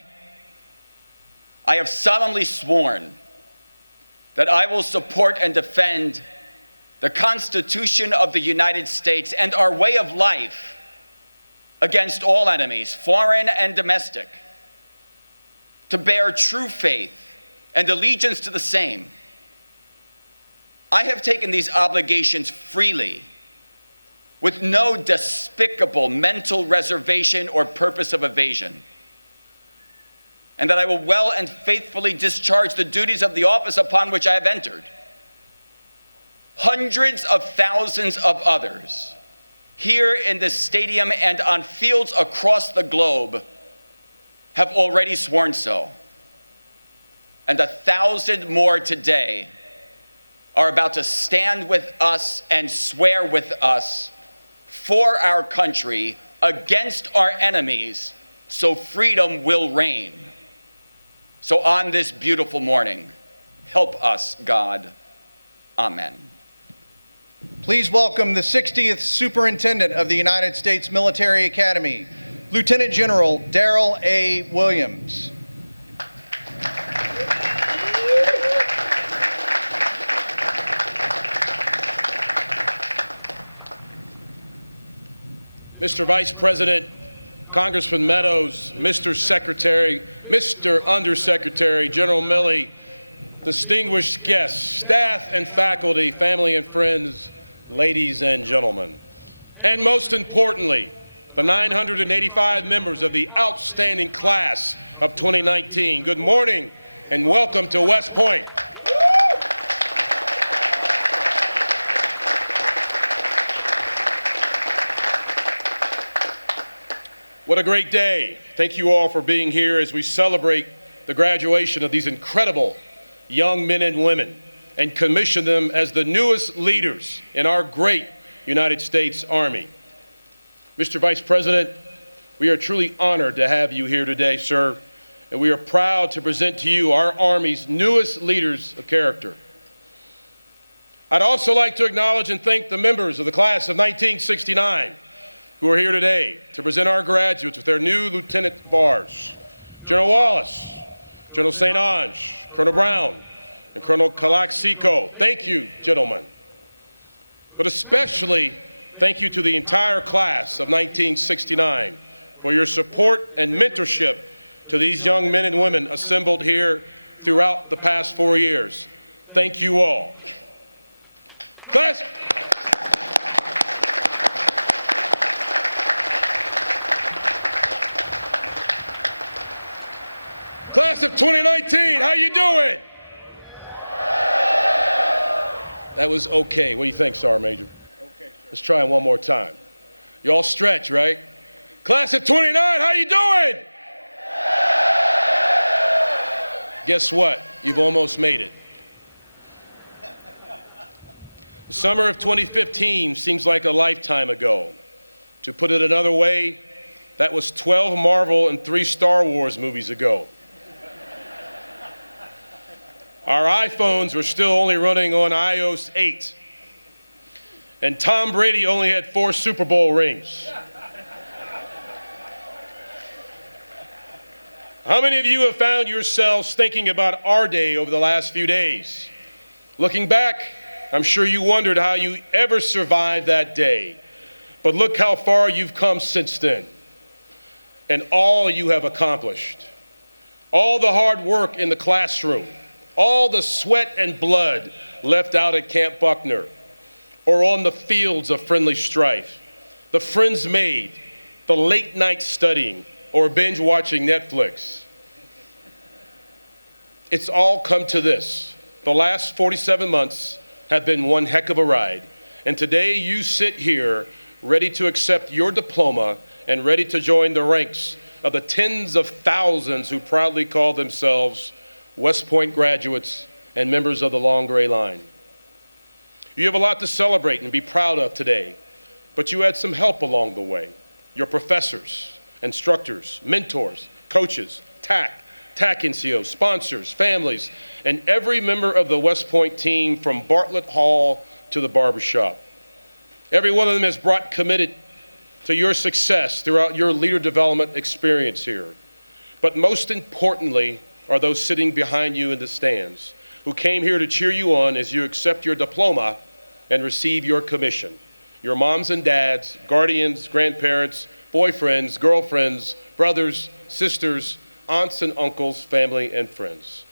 I have solemnly sworn that I will support and defend the Constitution of the United States and our way of life against all enemies, foreign and domestic, to bear true faith and allegiance to the same. I have taken these obligations freely, with no despicable mental reservation or purpose of evasion, and that I will well and faithfully discharge the duties of the office upon which I have entered. Hundreds of thousands of others here in this stadium and on fields across the globe have already sworn so, and 1,000 more today are about to stand with us and swear with us for our country against our enemies so freedom will reign. So on this beautiful morning, help us, God. Amen. Please welcome the 60th Superintendent of the United States Military Academy, Lieutenant General Darrell A. Williams. Mr. Vice President, Congressman Meadows, Mr. Secretary, Mr. Undersecretary, General Milley, distinguished guests, staff and faculty, family and friends, ladies and gentlemen, and most importantly, the 985 members of the outstanding class of 2019. Good morning and welcome to West Point. What a great day. Thank you all for being here as we celebrate the graduation of these incredible young men and women and commission them as the newest leaders in our great United States Army. Mr. Vice President, we are truly honored to have you here today, sir, and we are proud to present to you our Army's newest leaders of character. I'd also like to acknowledge and thank the members of the class of 1969 who are here today to present our graduates with their new lieutenant bars. General Wallace, General St. Ange, Colonel Brown, and Colonel Calaxico. Thank you, gentlemen. But especially thank you to the entire class of 1969 for your support and mentorship to these young men and women assembled here throughout the past 4 years. Thank you all. Class. Class of 2019, how you doing? That was okay. What do you think, Sergeant Major? Okay. Let's try it one more time. You all stretch, right? Class of 29, how you doing? Guess what? You've almost made it. The summer of 2015 seems like a lifetime ago. To put it another way, that was 12 Marvel and 3 Star Wars movies ago. Our iPhones were still only running on iOS 8. And Tom Brady only had 4 Super Bowl rings. How many of you have found yourselves thinking about our day over the last few days? Looking back, I'm sure you wondered how you ever survived that day. But look how far you've come since then, and all you have accomplished. All the hard work in the classroom, all the sweat and blood left out at Camp Buckner or on the fields of friendly strife, the friends made, the late night studying or binge watching Netflix. It's all come to this. The last 47 months have been one heck of a ride. And today you sit here ready to accept your diploma and ready to join the ranks of the tens of thousands who proudly call themselves West Point graduates and members of the Long Gray Line. You have a lot to celebrate and be proud of today, but you had some help along the way. Your professors, instructors, mentors, coaches, TAC NCOs, sponsors, families, and every member of the West Point team from Bartlett Hall to the barbershop. Every one of them has brought committed to your success throughout your leader development experience here. But most importantly are those sitting behind you in the stands who came here to cheer you on as you accept your diploma and receive your commission. Your moms and dads, guardians, grandparents, boyfriends, girlfriends, brothers, sisters, aunts and uncles, family and friends.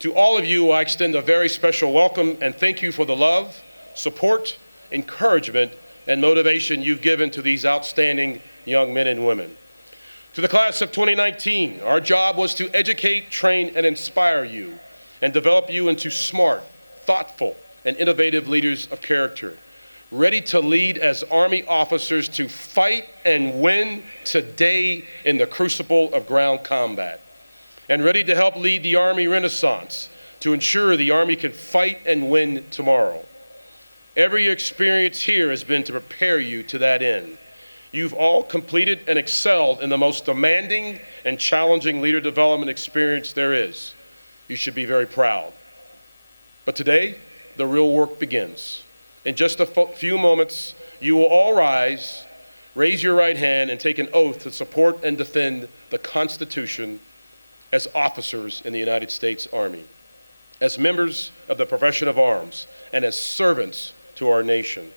To all of you, I extend a very special welcome and thank you for the love, support, encouragement, and motivation you've given to these outstanding young men and women. To the class of 2019, our job was to educate, train, and inspire you and develop you into smart, thoughtful, and innovative leaders of character, ready to lead as Army officers to fight and win today in the crucible of ground combat, and ready to help lead the Army Renaissance to ensure the Army can fight and win tomorrow. Every experience here has been to prepare you to that end. You've all completed and excelled in the most demanding and challenging leader development experience there is. You should be very proud. But today, the real work begins. In just a few moments, you will all rise, raise your right hand, and take an oath to support and defend the Constitution as officers in the United States Army, as members of the profession of arms, and as servants to our nation.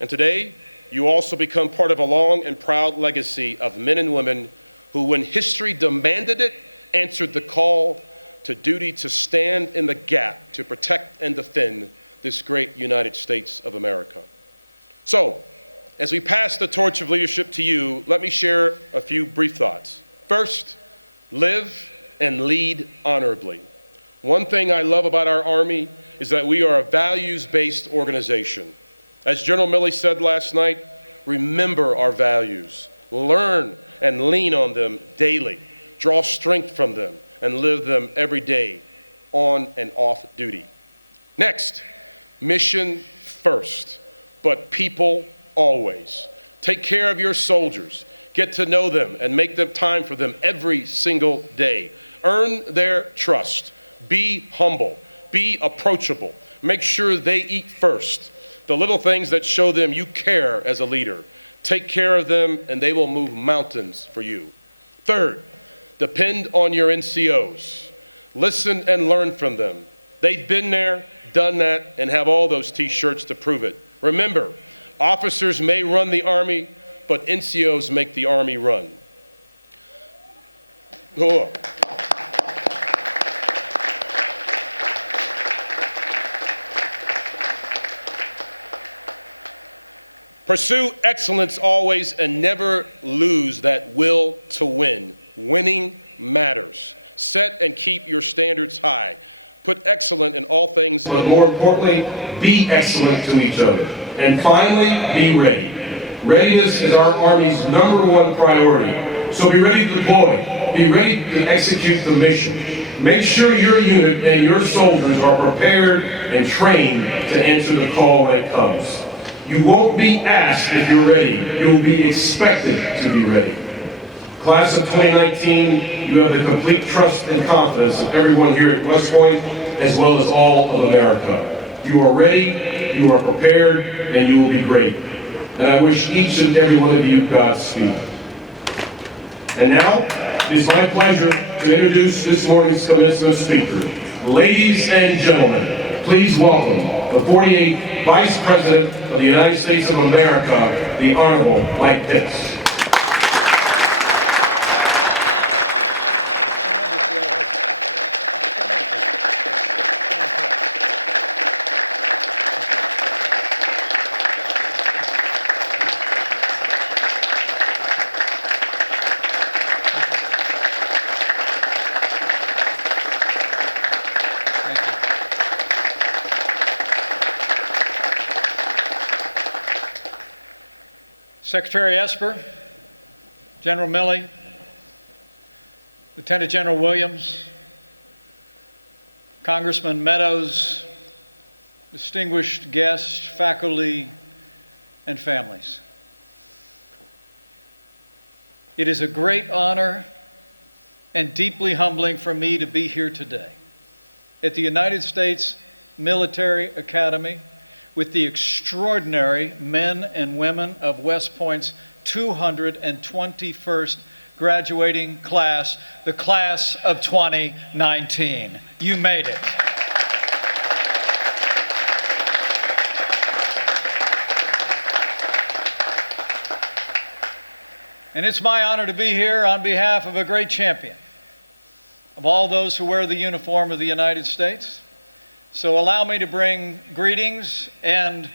And today, you also become part of a long and proud legacy of men and women who, when history demanded it, answered the call to duty to stand in the gap to protect and defend this great United States of America. So, as we pass the torch of leadership to you, let me share a few brief thoughts. First, live and lead honorably. One thing I love about our Army is that we are a values-based organization. As General Milley said last night, remember our values, learn and lean on them daily, draw strength from them, and live them every day on and off duty. Next, mission first, but people always. Take care of your soldiers, get to know them, and make them time for them every single day. Earn their trust, be humble, be approachable, make sure they eat first. The little things that show them you care as a leader. Take care of them and they will move mountains for you. Third, depend on your NCOs. Listen and learn from them. They've been there, done that, and have all those t-shirts to prove it. Remember, officers may run the Army, but NCOs make the Army run. Oh. Pursue excellence always and never lose that will to win. Winning matters. Set and keep your standards high. Put excellent in all things, but more importantly, be excellent to each other. And finally, be ready. Readiness is our Army's #1 priority. So be ready to deploy. Be ready to execute the mission. Make sure your unit and your soldiers are prepared and trained to answer the call when it comes. You won't be asked if you're ready. You'll be expected to be ready. Class of 2019, you have the complete trust and confidence of everyone here at West Point, as well as all of America. You are ready, you are prepared, and you will be great. And I wish each and every one of you Godspeed. And now, it is my pleasure to introduce this morning's commencement speaker. Ladies and gentlemen, please welcome the 48th Vice President of the United States of America, the Honorable Mike Pence. Secretary Esper, General Milley, Lieutenant General Williams, Congressman Meadows, distinguished guests, faculty, and families. It is a great honor and deeply humbling for me to be here today at the United States Military Academy with the extraordinary men and women of West Point's 221st graduating class, the class of 2019. You made it. And it's my honor to be here on behalf of a great champion of all those who wear the uniform of the United States. So allow me to bring greetings and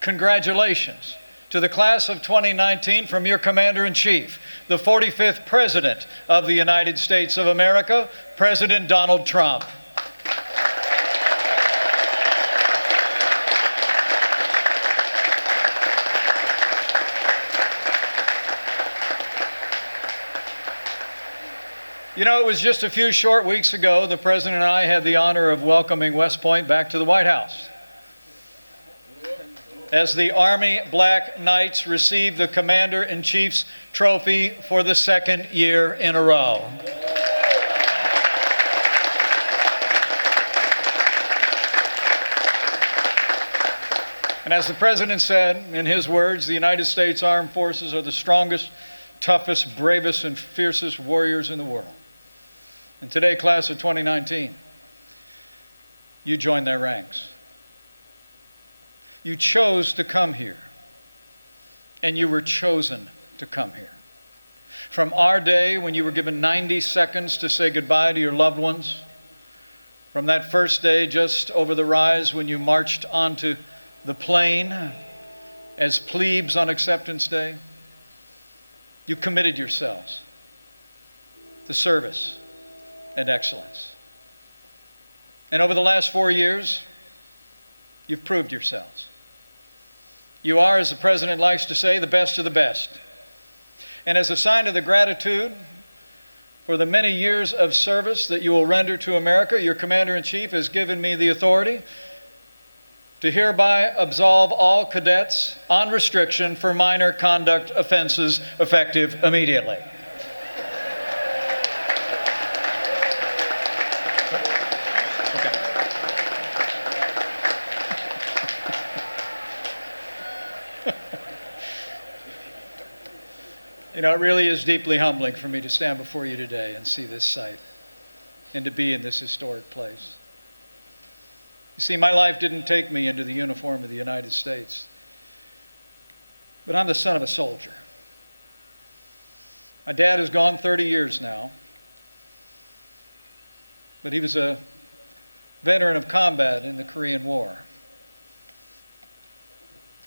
congratulations to the class of 2019 from your Commander-in-Chief, the 45th President of the United States of America, President Donald Trump. You know, it was just a few short weeks ago the President and I had the honor of welcoming West Point back to the White House as the Army Black Knights received the Commander-in-Chief's trophy for the second year in a row. And as the President said in his words, the United States Armed Forces are the strongest, toughest, bravest, and fiercest warriors in the world. And today, class of 2019, you join their ranks. You chose to come here, and you were chosen to come here. From our day when you were given 90 seconds to say goodbye to your loved ones, from that first day just over the rise when you marched onto the plain as plebes on Acceptance Day, you committed yourselves to service and excellence. And over the last 4 years, you've proved yourselves. You are, as the President likes to say, the best of the best. And as a sign of the gratitude for the many years of service that you will render to America, your Commander-in-Chief has given me the authority to hereby absolve all cadets on restriction for minor conduct offenses effective immediately. You know, it really is deeply humbling for me to stand before you today and see this sight and to be in this historic place. You see, my life didn't take me into the uniform of the United States, but I'm the son of a soldier. My dad is gone 30 years now, but he was a veteran of combat in the Korean War,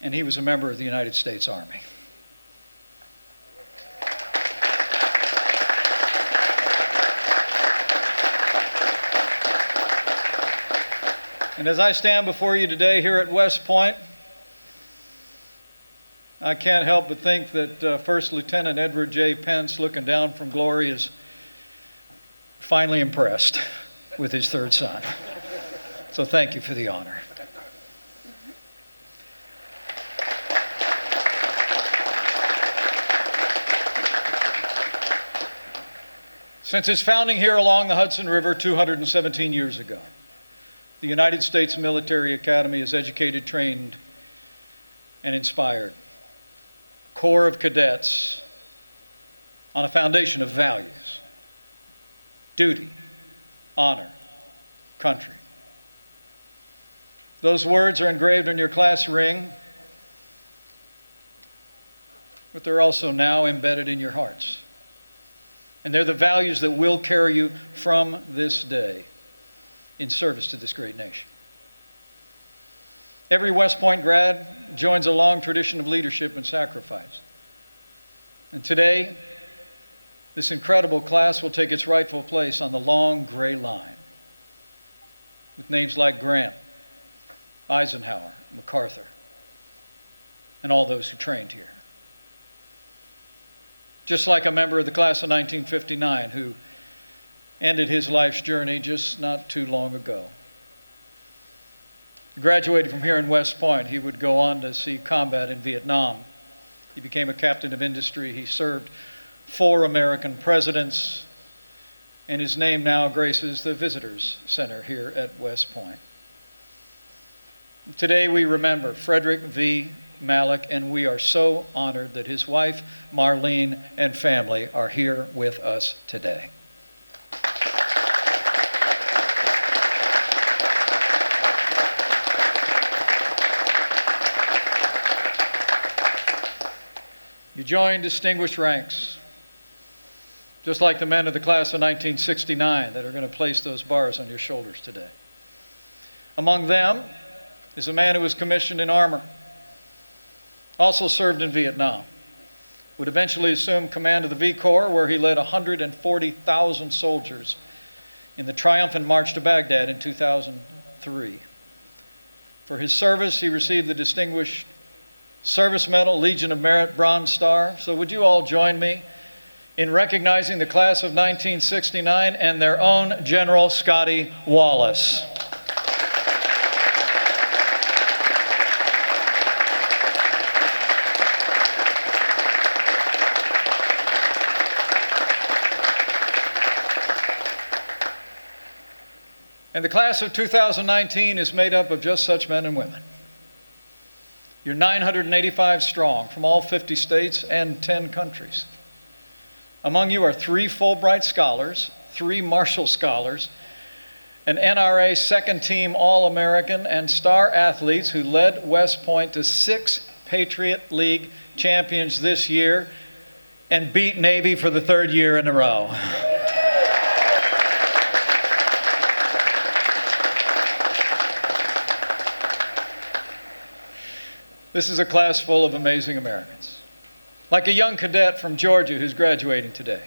and he was a member of the United States Army. And as I stand before you today here at West Point, I can't help but think that First Lieutenant Edward J. Pence, looking down from glory, is finally impressed with his third son. So thank you for the honor. Since its founding here along the Hudson River 217 years ago, the United States Military Academy has educated, trained, and inspired a corps of cadets on a foundation of values: duty, honor, country. Those words are engraved on your class ring, but they're also now embedded in your hearts. And they're the values that will carry you from this day in service to this great nation. Every West Point grad joins a long tradition of leadership and sacrifice. And today, this incredible class will take its rightful place on the long gray line with names like Grant, Eisenhower, MacArthur, and all those who trained here. Just like a member of the class of 1959 who ended his life's journey just not too long ago. He graduated from here in West Point. He would go on to see combat in Vietnam. He became a captain of industry. He served 4 American presidents, and his name now graces the Visitors Center here at West Point. Today we remember Frederick V. Malik, and we are so honored that his wife, Marlene, and family are here with us today. You join distinguished ranks, just like the men of the class of 1969 that are going to place those bars on your shoulders today. Among them is a man who was commissioned in armor, also served in Vietnam, would eventually assume command of the V Corps, where he led 140,000 soldiers in the triumphant march to Baghdad in 2003. For his service, he received the Distinguished Service Medal, Legion of Merit, Bronze Star. So would you all join me in recognizing the class of 1969 and their own General Scotty Wallace. And the class of 2019 is made up of just such men and women. You're 985 strong from all 50 states and 10 countries. Among you are 3 Fulbright scholars, 3 Marshall scholars, an NRA second-team All-American, and star athletes who led West Point to 6 Patriot League champions this year and beat Navy for the 3rd year in a row. This is a class full of amazing Americans. Like a young cadet from Georgia who's graduating today.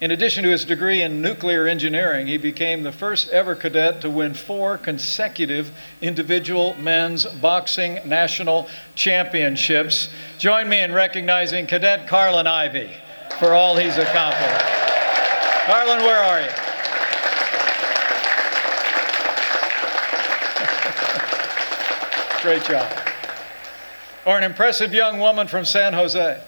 In addition to his degree in nuclear engineering, he became the first ever cadet to win 4 consecutive individual men's boxing national championships. Join me in recognizing Cadet Carlin Ivy for all he's accomplished. Carlin, where are you? Great job. Or an impressive young woman from San Jose.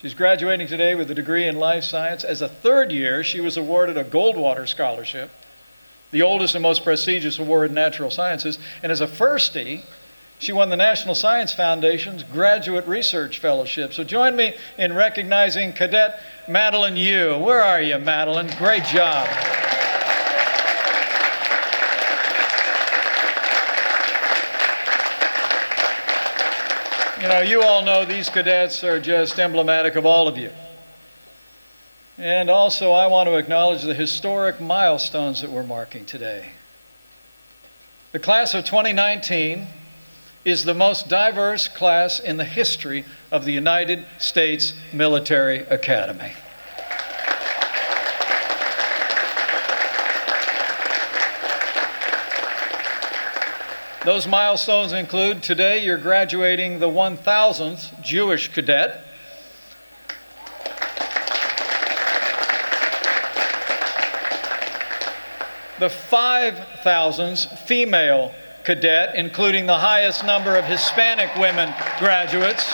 She's graduating today with a degree in life science. As a 3rd year, she was awarded a Goldwater Scholarship, the oldest and most prestigious award in natural sciences. And as a firstie, she won the National Science Foundation's Graduate Research Fellowship. So join me in recognizing Cadet Madeline Yu. Where are you, Madeline? Great job. You know, you all know these cadets are just emblematic of all of you. And also, I want to acknowledge the historic milestones that we're marking today. The class of 2019 is the most diverse class in the history of the United States Military Academy. Those milestones include today you're graduating the 1,000th Jewish cadet, the 5,000th female cadet, including the highest number of Hispanic women graduates,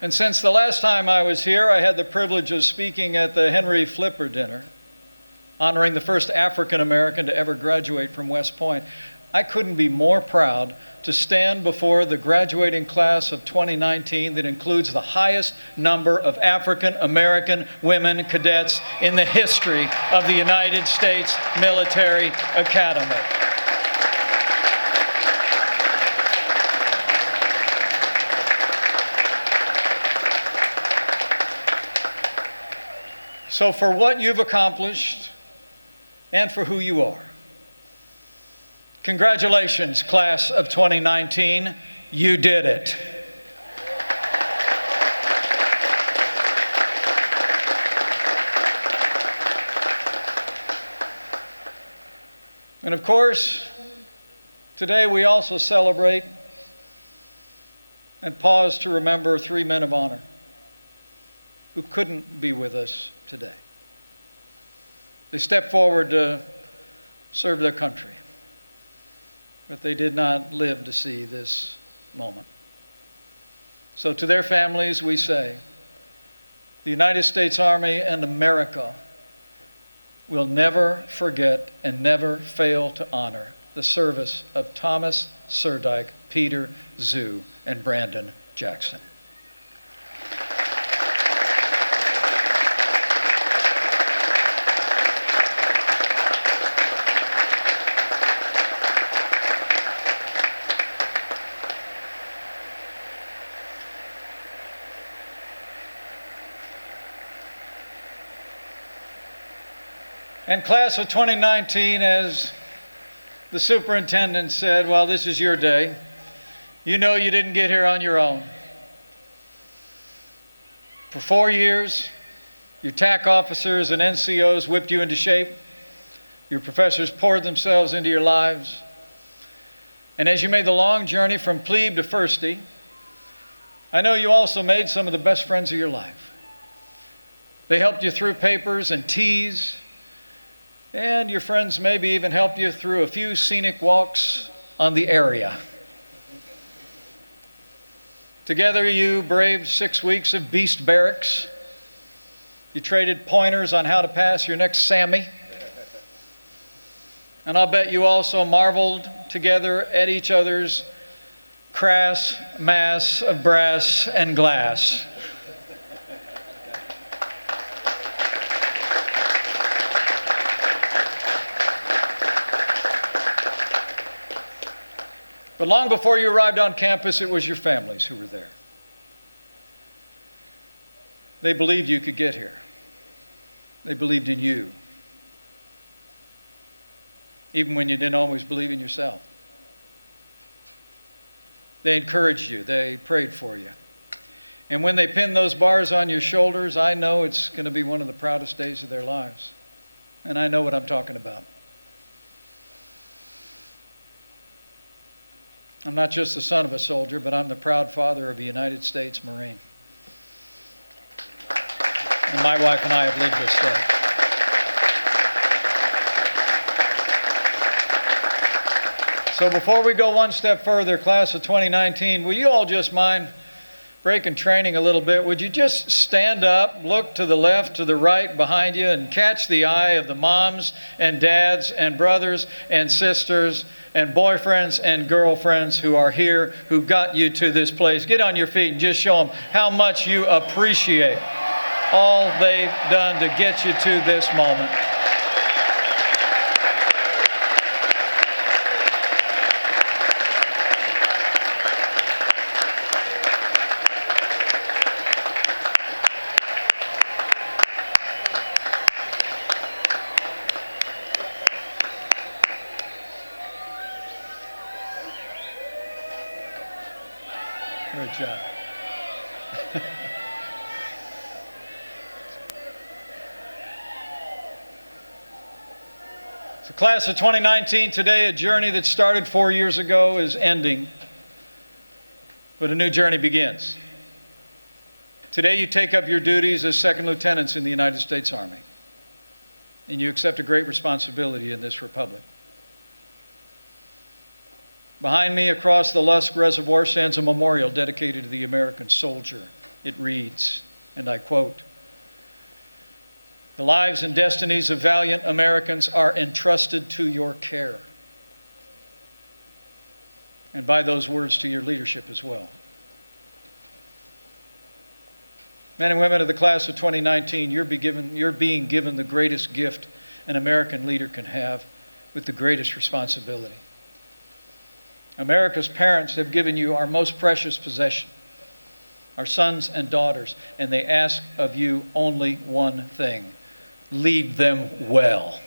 and since the last time I was here, I had the privilege of speaking at the Henry Flipper Dinner, honoring the first African American to ever graduate from West Point. I couldn't be more proud to stand before the graduating class of 2019 that includes the highest number of African American women cadets in the history of the United States Military Academy. So for what you've accomplished, and for who you are. Congratulations, class of 2019. You did it. And of course, today we also celebrate and pause to remember 3 men of honor who couldn't be with us today. They stepped forward to serve their country, but they did not live to see this moment. So to their families, we say, the United States Army and America will never forget and never fail to honor the service of Thomas Surdike, Peter Zhu, and Brandon Jackson. And class of 2019, as the superintendent said, well, this is your day. You know you didn't get here on your own. For 4 years, your TAC officers and NCOs whipped you into shape. Your professors poured themselves into your lives. And as you made the long journey from plebe to firstie, I know you also made some of the best friends of your life. They helped you through papers and teas, and your friends maybe even helped you through a few scenic walks on the area. Together you braved 6 weeks of beast barracks. You traded pointers on how to pass your next Sammy. And I'll bet you also marveled together at each other's crass mass of brass and glass. But long before you arrived on campus, it was your families who were there. They believed you could get here. They believed in you, even when you didn't always believe in yourself. They encouraged you. They prayed for you. And when they pinned those bars on your shoulders, I know it's going to be one of the proudest days of their lives. And I know what I'm talking about. I'm not just the son of a soldier, but I'm the proud father of a United States Marine. And my wife and I have lived this day. So before we go one step further, class of 2019, will you all just mind breaking training a little bit? Would you just stand up, look to the left, to the right, behind you, and catch the eye of the moms and dads and brothers and sisters and boyfriends and girlfriends who are here, who got you to this place? Get on your feet and just show them how much you appreciate all they've done to get you to this moment. Good job. So class of 2019, today a journey that started 4 years ago is ending, but a new journey begins. Today you take up your duties as second lieutenants in the United States Army, and you accept a great responsibility in this republic. Behind me, across the Lusk Reservoir, stands a memorial dedicated to the American soldier. It reads, and I quote, "The lives and destinies of valiant Americans are entrusted to your care." And by those words, to your leadership as well. Men and women of the class of 2019, you're being given the greatest gift an American leader can have, with the greatest responsibility. America's parents have given you our most precious possession, our sons and daughters, and they ask of you only one thing: lead them well.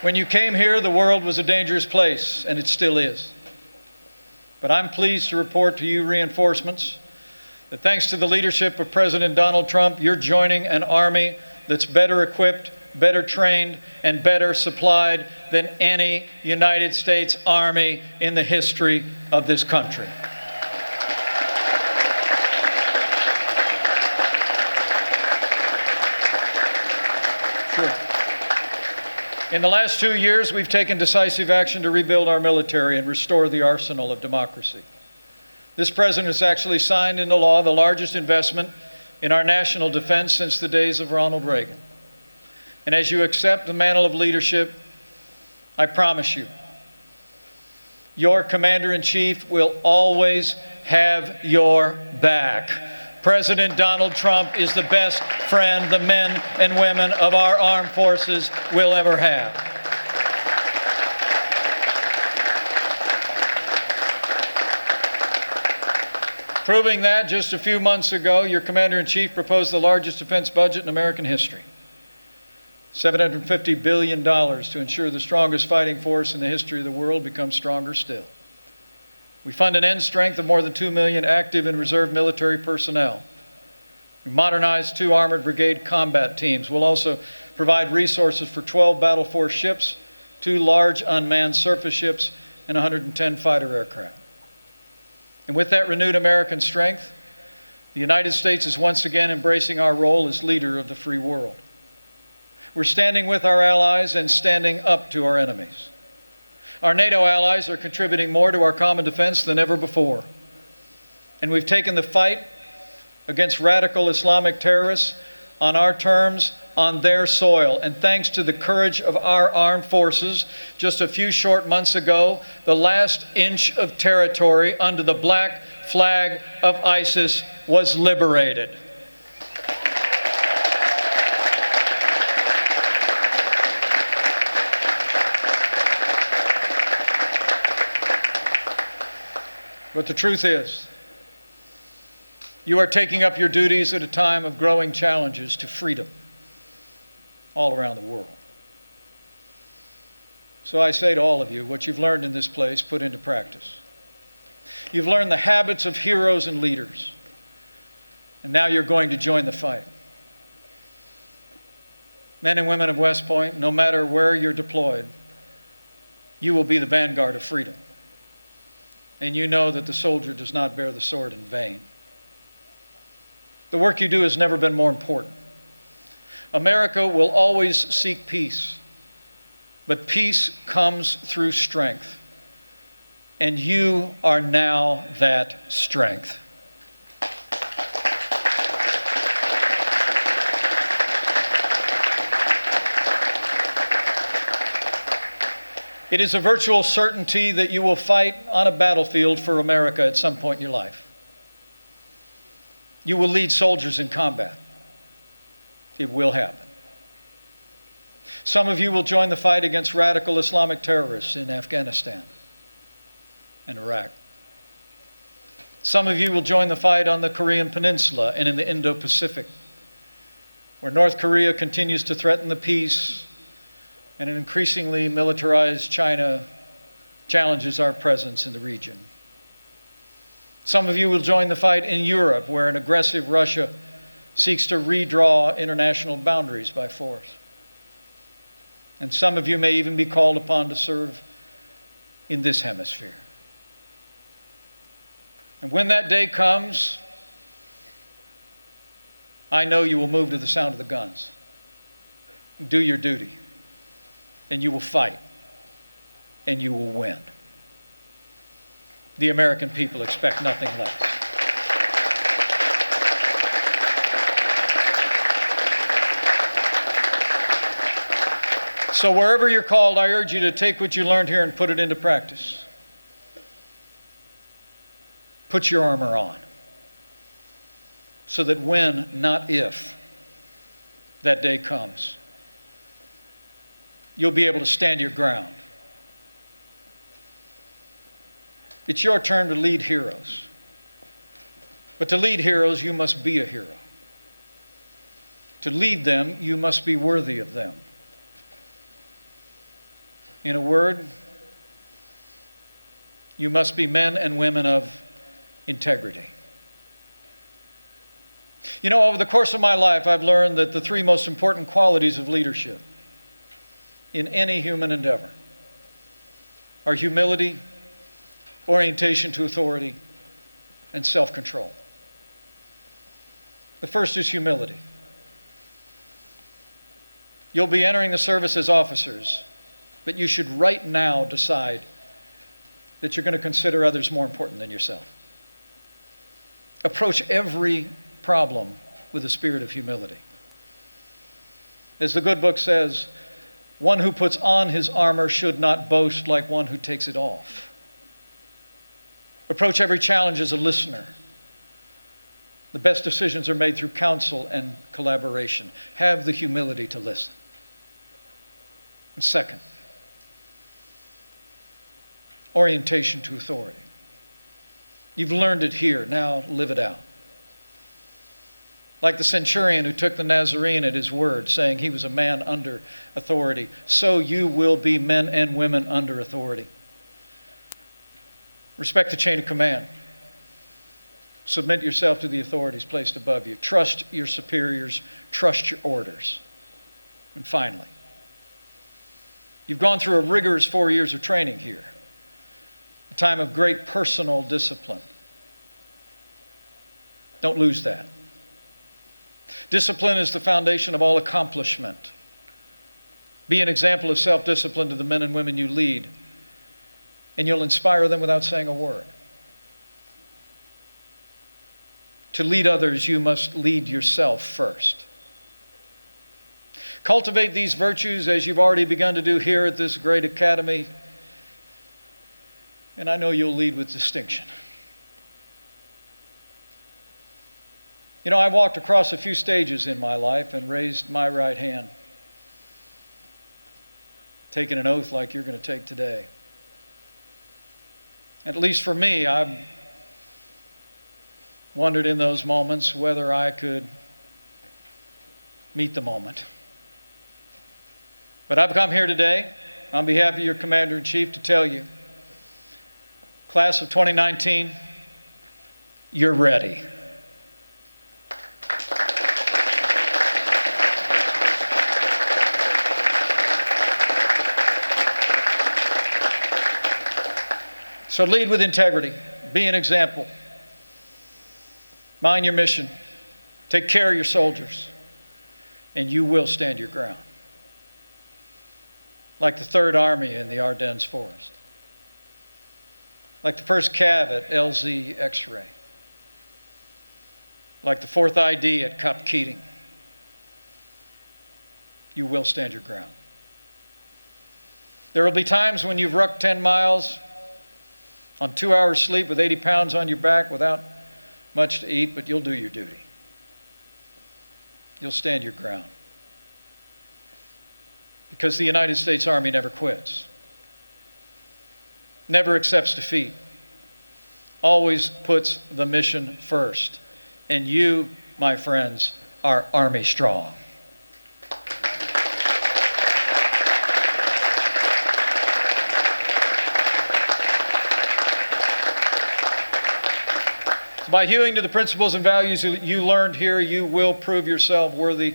When you came here, the world was a dangerous place, and it still is. But I'm pleased to report to you reinforcements that thanks to the leadership of President Donald Trump, you're joining an army that's better equipped, better trained, and better supplied than any United States Army in the history of this country. Sure. In the last 2 years, we've taken decisive action to rebuild our military and restore the arsenal of democracy. This president has actually signed into law the largest investment in our national defense since the days of Ronald Reagan. And as you accept the mantle of leadership, I promise you, your commander-in-chief will always have your back. President Donald Trump is the best friend the men and women of our armed forces will ever have. Proving that, just a few months ago, your commander-in-chief proposed the largest defense budget in American history. $750 billion to ensure the strongest fighting force in the history of the world becomes stronger still. We fund an end strength of more than 2 million active and reserve military personnel. We modernized 2 armored brigade combat teams. We'll also provide resources for 12 battle force ships, 2 large unmanned surface ships, and 110 fighter aircraft. And with that renewed American strength, the United States is once again embracing our role as leader of the free world. We're standing with our allies and standing up to our enemies. Our NATO allies are contributing more to our common defense than ever before. And we've taken the fight against radical Islamic terrorists on our terms, on their soil. And thanks to the courage of our armed forces, just a few short months ago, the last inch of territory under the black flag of ISIS was liberated. But the truth is, you are taking up your duties at a time of growing challenges to freedom all around the world. So I say to all of you, what you've learned in this place, put into practice. You've learned the habits of heroes and leaders, and now you're going to join the fight. Men and women of West Point, no matter where you're deployed, you will be the vanguard of freedom. And you know that the soldier does not bear the sword in vain. The work you do has never been more important. America will always seek peace, but peace comes through strength. And you are now that strength. It is a virtual certainty that you will fight on a battlefield for America at some point in your life. You will lead soldiers in combat. It will happen. Some of you will join the fight against radical Islamic terrorists in Afghanistan and Iraq. Some of you will join the fight on the Korean Peninsula and in the Indo-Pacific, where North Korea continues to threaten the peace and an increasingly militarized China challenges our presence in the region. Some of you will join the fight in Europe, where an aggressive Russia seeks to redraw international boundaries by force. And some of you may even be called upon to serve in this hemisphere. And when that day comes, I know you will move to the sound of the guns. Do your duty. And you will fight, and you will win. The American people expect nothing less. So wherever you're called, I urge you to take what you learned here and put it into practice. Put your armor on, so that when, not if, that day comes, you'll be able to stand your ground. It's your turn to lead heroes. But to lead heroes, you must be a hero. To lead them, you must be worthy of them. In a word, you must be men and women of integrity. You know, over the course of my life, I've learned that the 3 most important qualities of leadership in any human endeavor are humility, orientation to authority, and self-control. The first is humility. You'll be entering the service as officers, but you should right now decide that you're going to consider others more important than yourself. Approach every problem with a spirit of humility. As the good book says, one who puts on his armor should not boast like one who takes it off. Approach every challenge as a listener. The best decisions are made through counsel and collaboration. Have the humility to listen. And second, orientation to authority. You've learned it here, now live it out. Like the centurion who took the Nazarene at his word, saying he was a man under authority, so you will be men and women under authority. Respect the chain of command. Submit yourself to the authorities placed above you. Trust your superiors. Trust your orders. And finally, you've gone through a rigorous 4 years of training here, a time of great personal discipline. Don't lose that. Discipline is the foundation of all accomplishment. Be an example of self-discipline to the men and women you lead, and you'll inspire them without saying a word. To lead others, you must lead yourself first. Cultivate these virtues as you've already begun to do here at this great academy, and I know you'll lead with distinction. You know, I walked across a few stages in my life and raised my right hand, taking an oath like you're going to take today. At least for me, I've wondered in those moments whether I could meet the moment. But I've come here today on behalf of your Commander-in-Chief to tell you, Class of 2019, you're ready. So lead with integrity, be an example, mind your mission, take care of your soldiers, and you will stand your ground. Like the 3rd Army in the Ardennes Forest, like the 1st Cav at LZ X-Ray, like the 4th ID at Cup Keating. You will stand your ground. There will be times when you've rucked 10 miles on 2 hours sleep with 80 pounds on your back without much to eat, but you'll do your duty. You'll stand your ground. Because the United States Army never quits, never accepts defeat, always puts the mission first. And you, my friends, are Army strong. By hewing to the principles and values you learned here, you will prove yourself worthy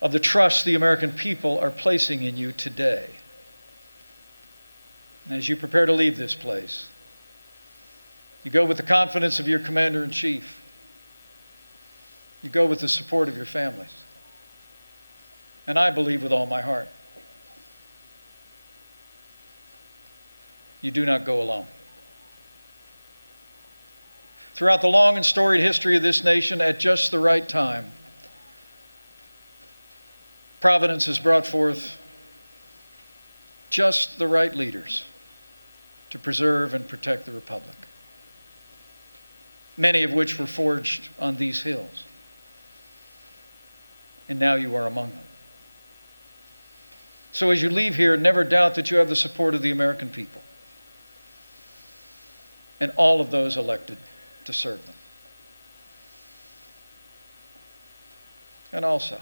of the trust the American people are placing in you today. And as you prepare to leave this place, you go with the confidence of your Commander-in-Chief. You go with the support of your families. And I believe with all my heart, you do not go alone. Throughout the long and storied history of this nation, at just the right time, Providence has brought forth just the right leaders to preserve and protect the Republic, many of which were forged on these hills. And now you are among them. So as you leave here, never doubt that you have the support of the American people and all of those elected to serve them. And also,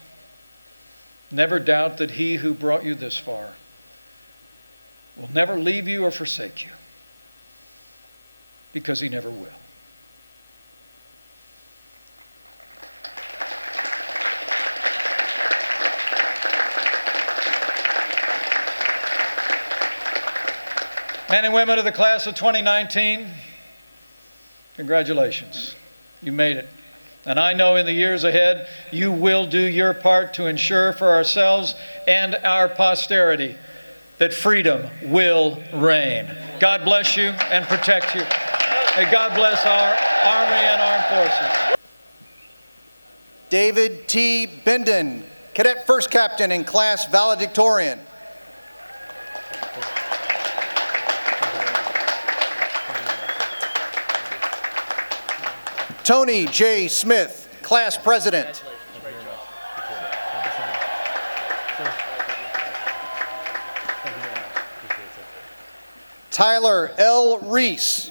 never doubt that He who brought you this far will never leave you or forsake you, because He never will. Men and women of the class of 2019, congratulations. You made it. And I know in the years ahead, you will do your part to ensure for ourselves and our posterity that freedom will reign. God bless you and protect you. May God bless our Army and Armed Forces. David T. Binden, Cadet First Captain and Class Valedictorian. Tony J. Smith, Class President. Tyler L. Reese.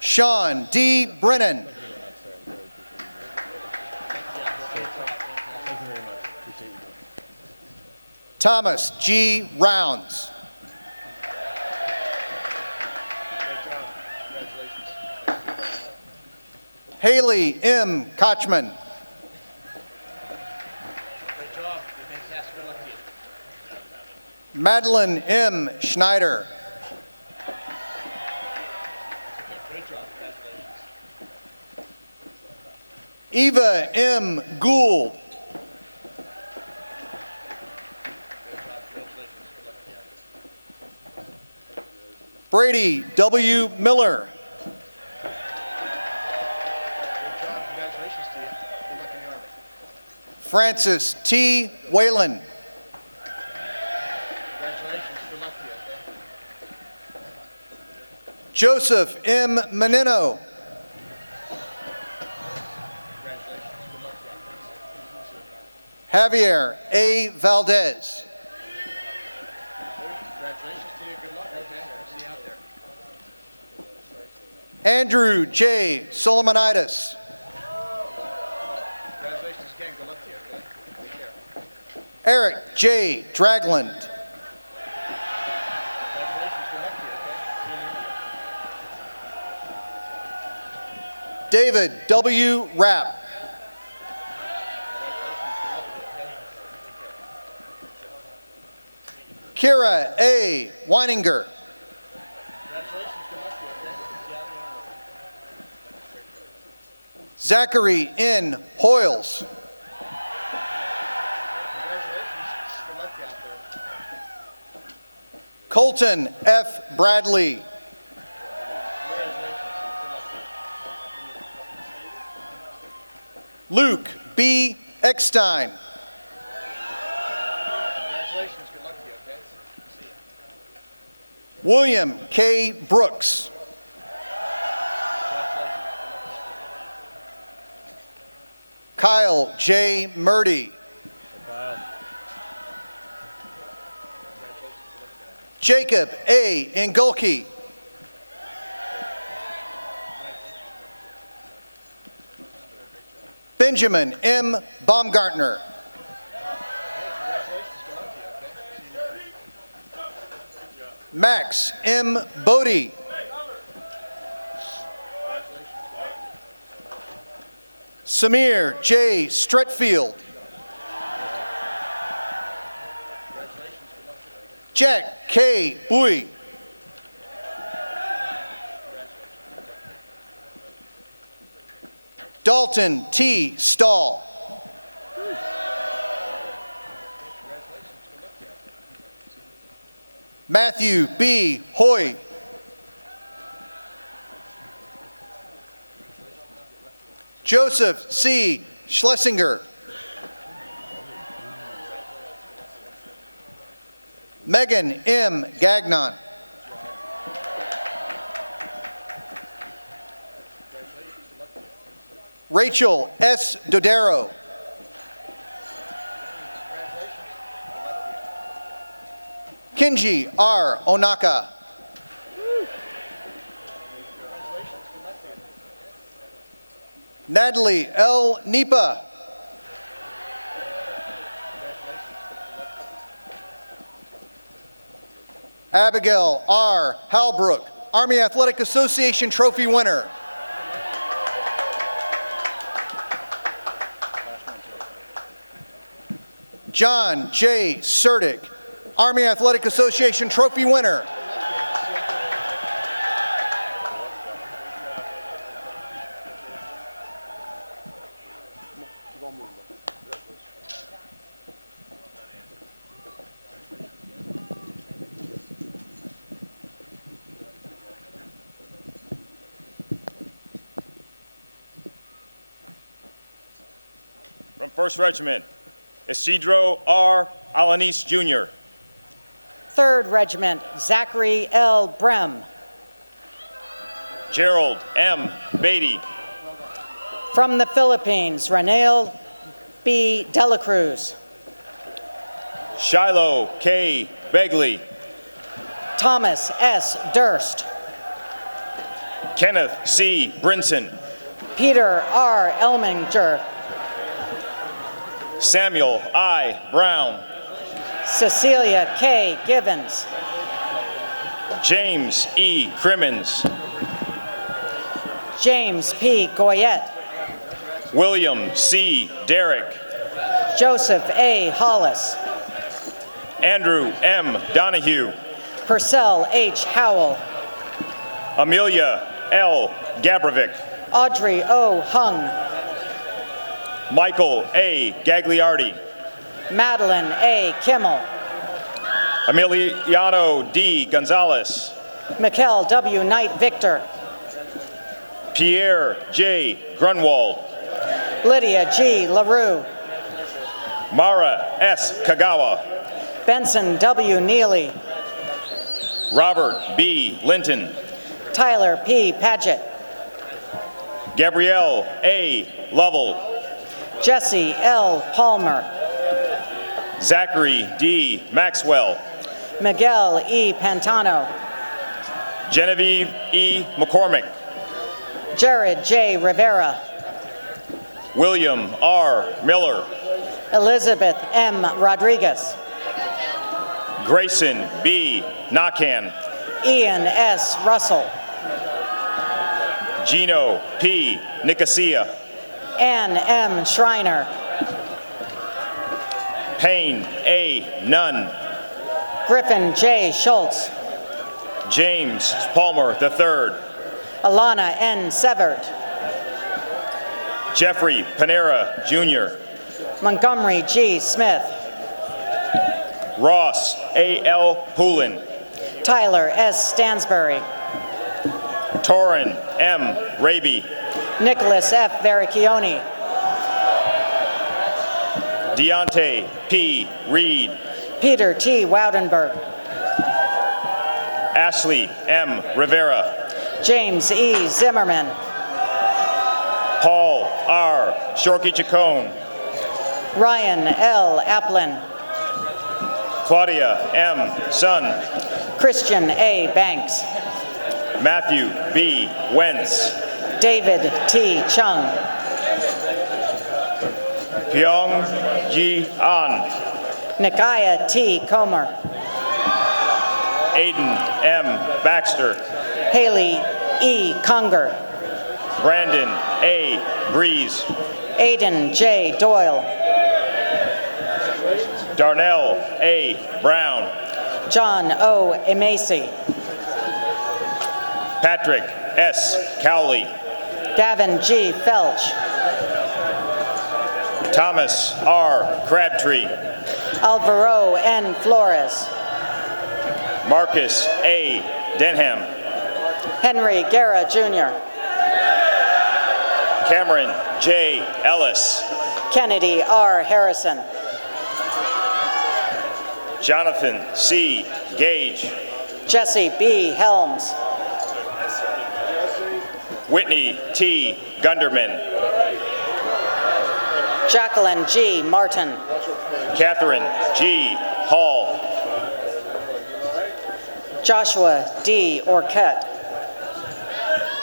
Sean D. Brennan. Thomas G. Rounds. Haley M. Kochman. Great job. Fantastic. Good luck to you. Madeline M. Schneider. Great job. Congratulations. Eva M. Gould. Brady W. Miller. Congratulations to you. Good luck in the Army. Francis T. Whalen. Congratulations. Good luck to you, okay? Joseph M. Menino. Congratulations. Good luck to you. Javier A. Valdez. Congratulations to you. Good luck, okay? See you out there. Andrew J. Solomonitis. Congratulations again. Good luck to you, okay? Take care. Eric J. Dragland. Congratulations. Good luck to you, okay? See you in David W. Rapp. Kira A. Weininger. Zachary N. Hoyles. Colton F. Bradley. Luke B. Eckstein. Congratulations. Good luck to you, okay? See you. William K. Brooks. Kyle J. Murdy. Jacob A. Ingulke. Benjamin M. Baumgartner. Max M. Bodie. Samir J. Stretfield. Jack K. Bowie. Dalton T. Stahl. Matthew B. Hoy. Joseph C. Schlesinger. Megan M. Gagnon. Rachel S. Dodero. Kinji R. Onaka. Natalie L. Nipa. Abigail R. Halbrook, Army Athletic Association trophy winner. John J. Sertic, Army Athletic Association trophy winner. From 1st Regiment, Isidro R. Alanis Jr. 3rd Regiment, Zachary L. Brem. Gerald M. Beatty. From the Philippines, Ranel B. Delacruz. Shiloh K. Begley. Thomas S. Durst. Kenneth C. Brinson. Peter R. Elminger. Samuel I. Brown. Cecilia K. Givens. James E. Crimmins. James P. Goyette. William C. Derrick. Joseph A. Hollis. Andrew M. Donahue. Purcell H. Howell. Amelia L. Gabrovic. Audrey O. Hung. Michael A. Gagliardi. Madeline A. Kimmel. Emiliano D. Gonzalez. Mikkel W. Knight Victor. Pierre J. Grunwald. Lydia G. LaRue. Mara S. Kagawa. Benson W. Neely. Robert B. Linton. Tyler P. Paget. Gabrielle A. Lovell. Jesse L. Palmer. Zachary D. Maxwell. Miguel E. Pantano. Genevieve E. McCormick. Jared J. Rivera. William R. Miller. Elizabeth M. Rodriguez. Grayson B. Nakan. Ian S. Russell. Gino P. Nicosia. Ann M. Schreiner. Payne A. Nunn. Griffin J. Schultz. James Palmer III. Alana N. Severt. Jeffrey Panera Jr. Montgomery G. Smith. Ross A. L. Poulin. Tyler S. Stansbury. Torrin M. Raby. Nicholas F. Vericchione. Deontay P. Reed. Peter T. Woudenberg. Ashley M. Rivera. James E. Zimmerman. Paul R. Shorky Chacon. Ryan L. Applin. Claudia M. Sun. Christian A. Banks. Matthew B. Wentz. David T. Chung. Pyong Ji An. Nikaya T. Comer. Aiden M. Baxter. Haley E. Conger. Brandon A. Breeze. Aiden J. Doyle. Darnell A. Brown. John O. Emasi. Patrick S. Cowley. Gavin G. Felch. Thomas R. Crabtree. Alvaro N. Flores. Marcus A. Denham. Henry Guerra Jr. Cameron J. Ellis. Kennedy R. Harrison. Jonathan C. Gage. Jesse B. Helms. Whitney T. Gunderman. Jacqueline G. Martin. Catherine G. Hall. Joshua D. Orkett.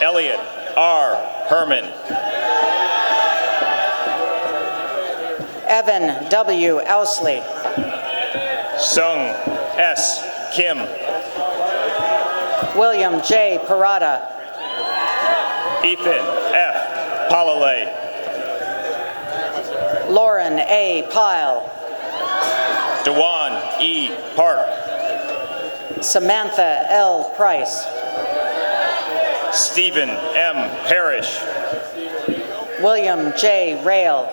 Elliot R. Herman. Evan W. Ousley. Sung S. Kim. William J. Parada. Ethan F. Palalay. Lauren A. Pyle. Dewan E. Park. Samantha L. Price. Stephen M. Parrish. William J. Rail.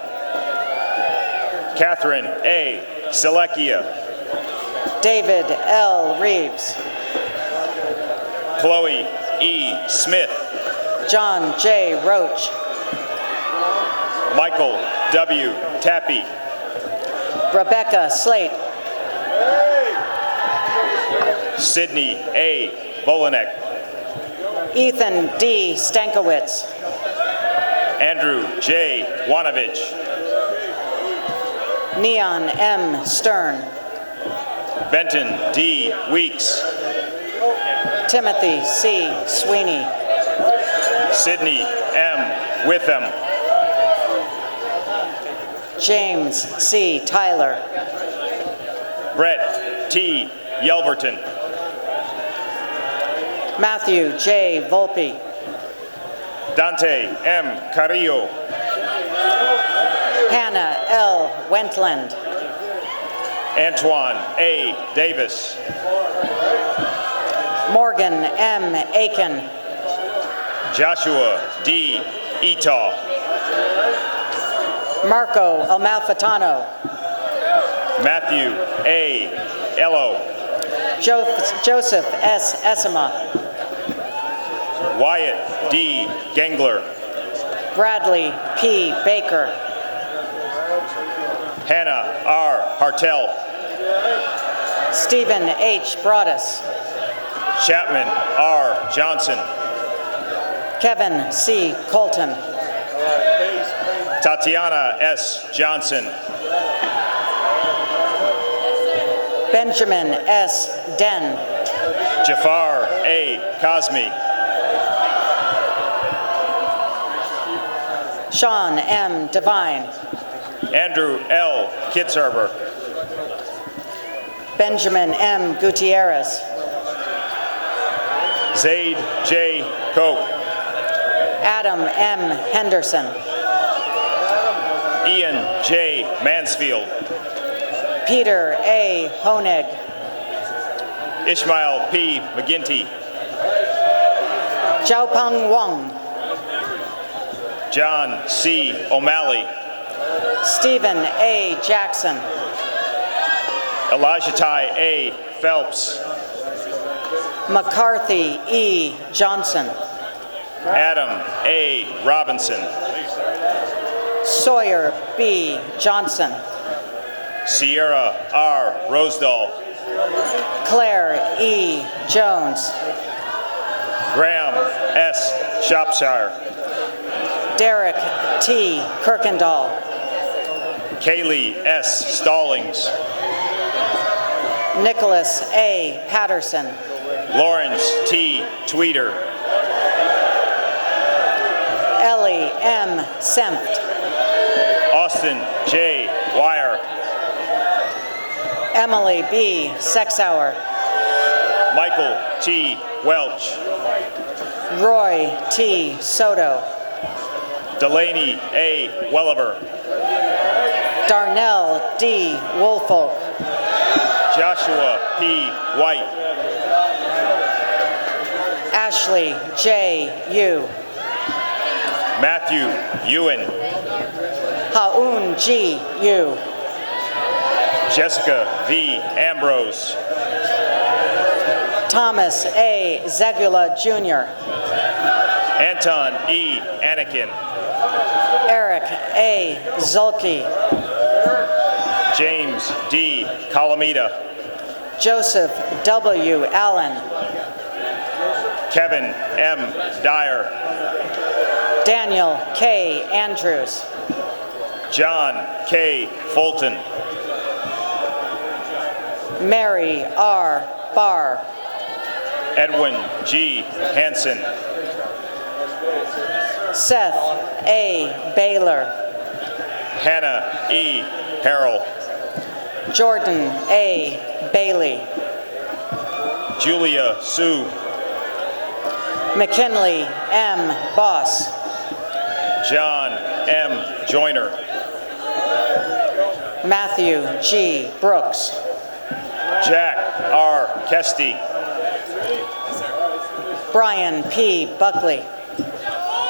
Catherine A. Selekia. David L. Reeves. Chloe E. Smith. John J. Roach. Michael W. Tappy. Rebecca Slate. Sydney A. Volanek. Ethan D. Stankowitz. Andrew J. Wanovich. Neon M. Stern. Benton D. Weeks. Timothy C. Sweeney. Sydney M. Witham. James C. Tyler. Brett T. Yelverton. Matthew J. Volpe. Dante M. Carrillo. Hannah L. Wentland. Antoine A. Davis. Morgan M. Aiken. Joshua D. Etaw. Marco Amalfitano. Matthew A. Ello. Joseph S. Essima. Wyatt D. Gengler. Bradley P. Baker. Hannah R. Hartel. Stephen H. Broadus. Chapman R. Johnson. Kevin C. Colton. Tatiana S. Johnson. Benjamin S. Den. Jafar A. Cosme. Sean M. Devine. Andrew L. Kitzherber. Benjamin M. Gutierrez. Zaid J. Koch. Adam M. Henderson. Ian J. Mansfield. Peter A. Honig. Ishmael P. McGinty. Xiaopeng Wang. John C. O'Malley. Stephen A. Jackson. Elijah Ty A. Phelps. McCarthy E. Johnson. Adam A. Robinson. Sawyer B. Johnson. Sierra R. Rosedal. Claire E. Jones. Graham S. Shropshire. Derek T. Kirkendall. Kaylee S. Stallings. Nicholas A. Patterson. Lawrence T. Tweeter. Ellie M. Sempt. Austin J. Wire. Emily B. Sexauer. Michael T. Welch. Roy T. Soto. Delaney A. Welliver. Darnell D. Woolfolk. Joshua P. White. Ashley J. Yu. Matthew Ewan. Haun G. Yu. Jessica V. Ambrose. Thomas A. Zegula Jr. Anton E. Anakin. Eric A. Zulke. James D. Calamita. Joseph W. Allen. Kevin M. Dyer. Daniel K. Andrews. John K. Fulton. Mary R. Barr. Edwin G. Hansen. Seth A. Baylor. Hannah E. Harrell. Jordan A. Bailey. Julia Sue. McKinley M. Boss. John M. Joyner. Matthew G. Brooks. Jack R. Kesty. Brian P. Buckley.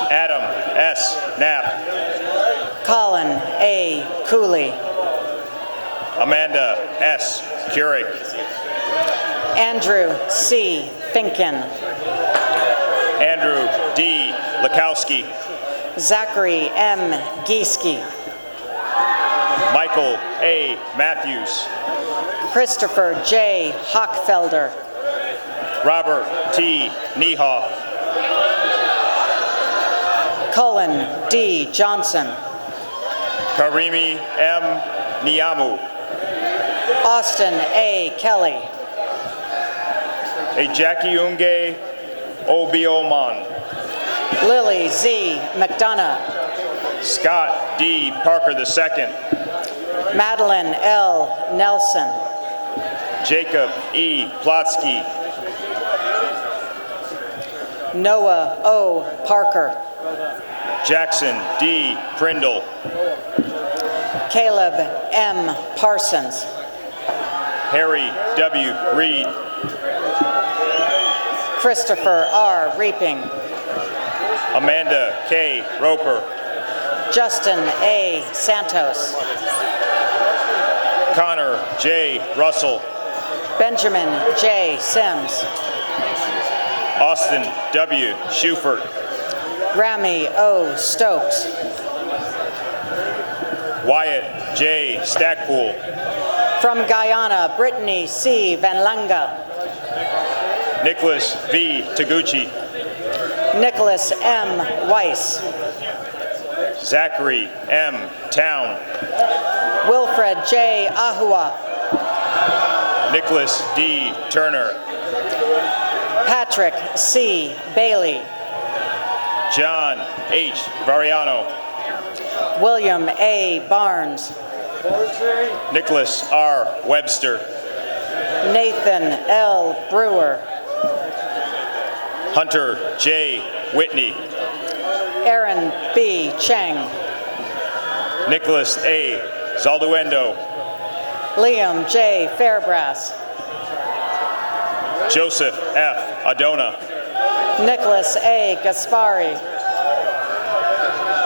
Adam S. Knapp. Colin A. Cooley. Amanda S. Keurig. Andrew C. Finken. Andrew D. Lakowski. Zachary M. Gieske. Michael A. Matthews. Christopher J. Hochfelder. Robert T. Niehoff. Cullen D. Johnson. Karimi M. Niamu. Austin A. Kelly. Ejakiunge Obioman. Lily Z. McDonough. Scott D. Parker II. Madeline L. Nelson. Jacob E. Plotsky. Noah O. Parker. Jackson D. Prindle. Caleb M. Parsons, Harry W. Reed. Christopher R. Reaping, Amanda K. Roper. Justin A. Santos, Connor J. Russell. Benjamin J. Sims, Austin W. Schufert. Rami O. Stokes, Wyatt J. Stackpool. from Guyana, Brittany C. Van Langa, Nicholas V. Taguchi. Nicholas M. Weiss, Zachary M. Town. Wilfred J. Ahua, Nicholas D. Turner. Patrick C. Bailey, John H. Variano. William A. Barnes, Nicholas R. Webster. Nathan L. Brewer, Hunter J. Whitney. Aaron B. Cheng, Nicholas A. Zalduendo. Liam J. Fairbrass, Joseph F. Adona. Nicholas A. Gaspari,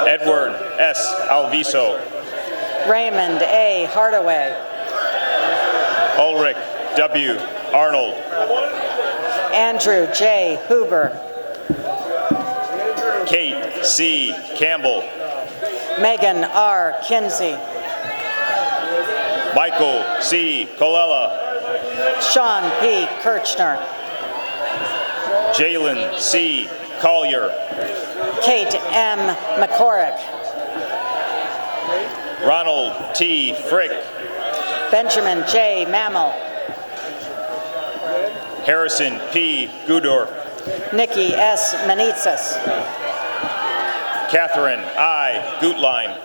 Edward S. Alviso. Raymond A. Hardaway, Ulrich W. Arnold. Andrew J. Huber, Kate C. Campbell. Megan R. Kinsey, Michael C. Colella. Sean P. Kirchner, Jalen C. Collier. Kate M. McCorrick, Ronald T. Frick. Benjamin J. Mammal, Harrison P. Gudorf. Nikki S. Manitsas, Catherine I. Gutlein.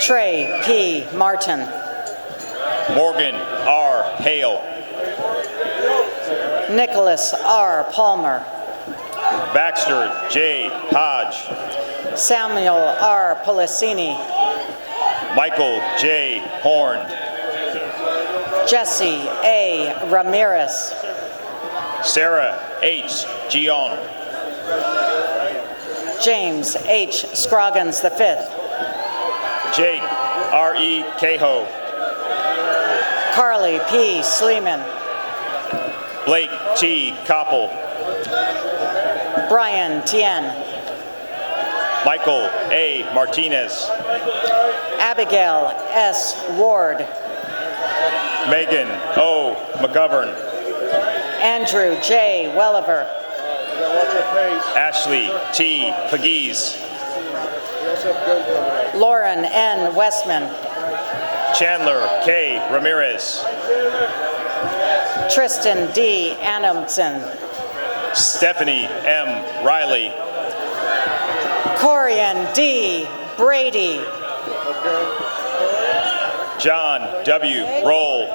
Trey P. Martin, Morgan R. Hale. Nicholas R. Palmer, Baxter J. Hodge. Samuel R. Policini, Michael J. Horn. Jesse A. Ramirez, Sarah H. Gion. James H. Scroggins V, Jake R. E. Cahoe. Carly P. Sleeman, Blake T. Koppel. Brian Tien, Michael A. Martinez. Abigail S. Ward, Megan O. McGovern. Andrew J. Welliver, Ashley T. Pegues. Lauren N. Westman, Chandler K. Ramirez. Tristan D. Adamson, Stephanie M. Riley. Corian D. Brady, John W. Roll.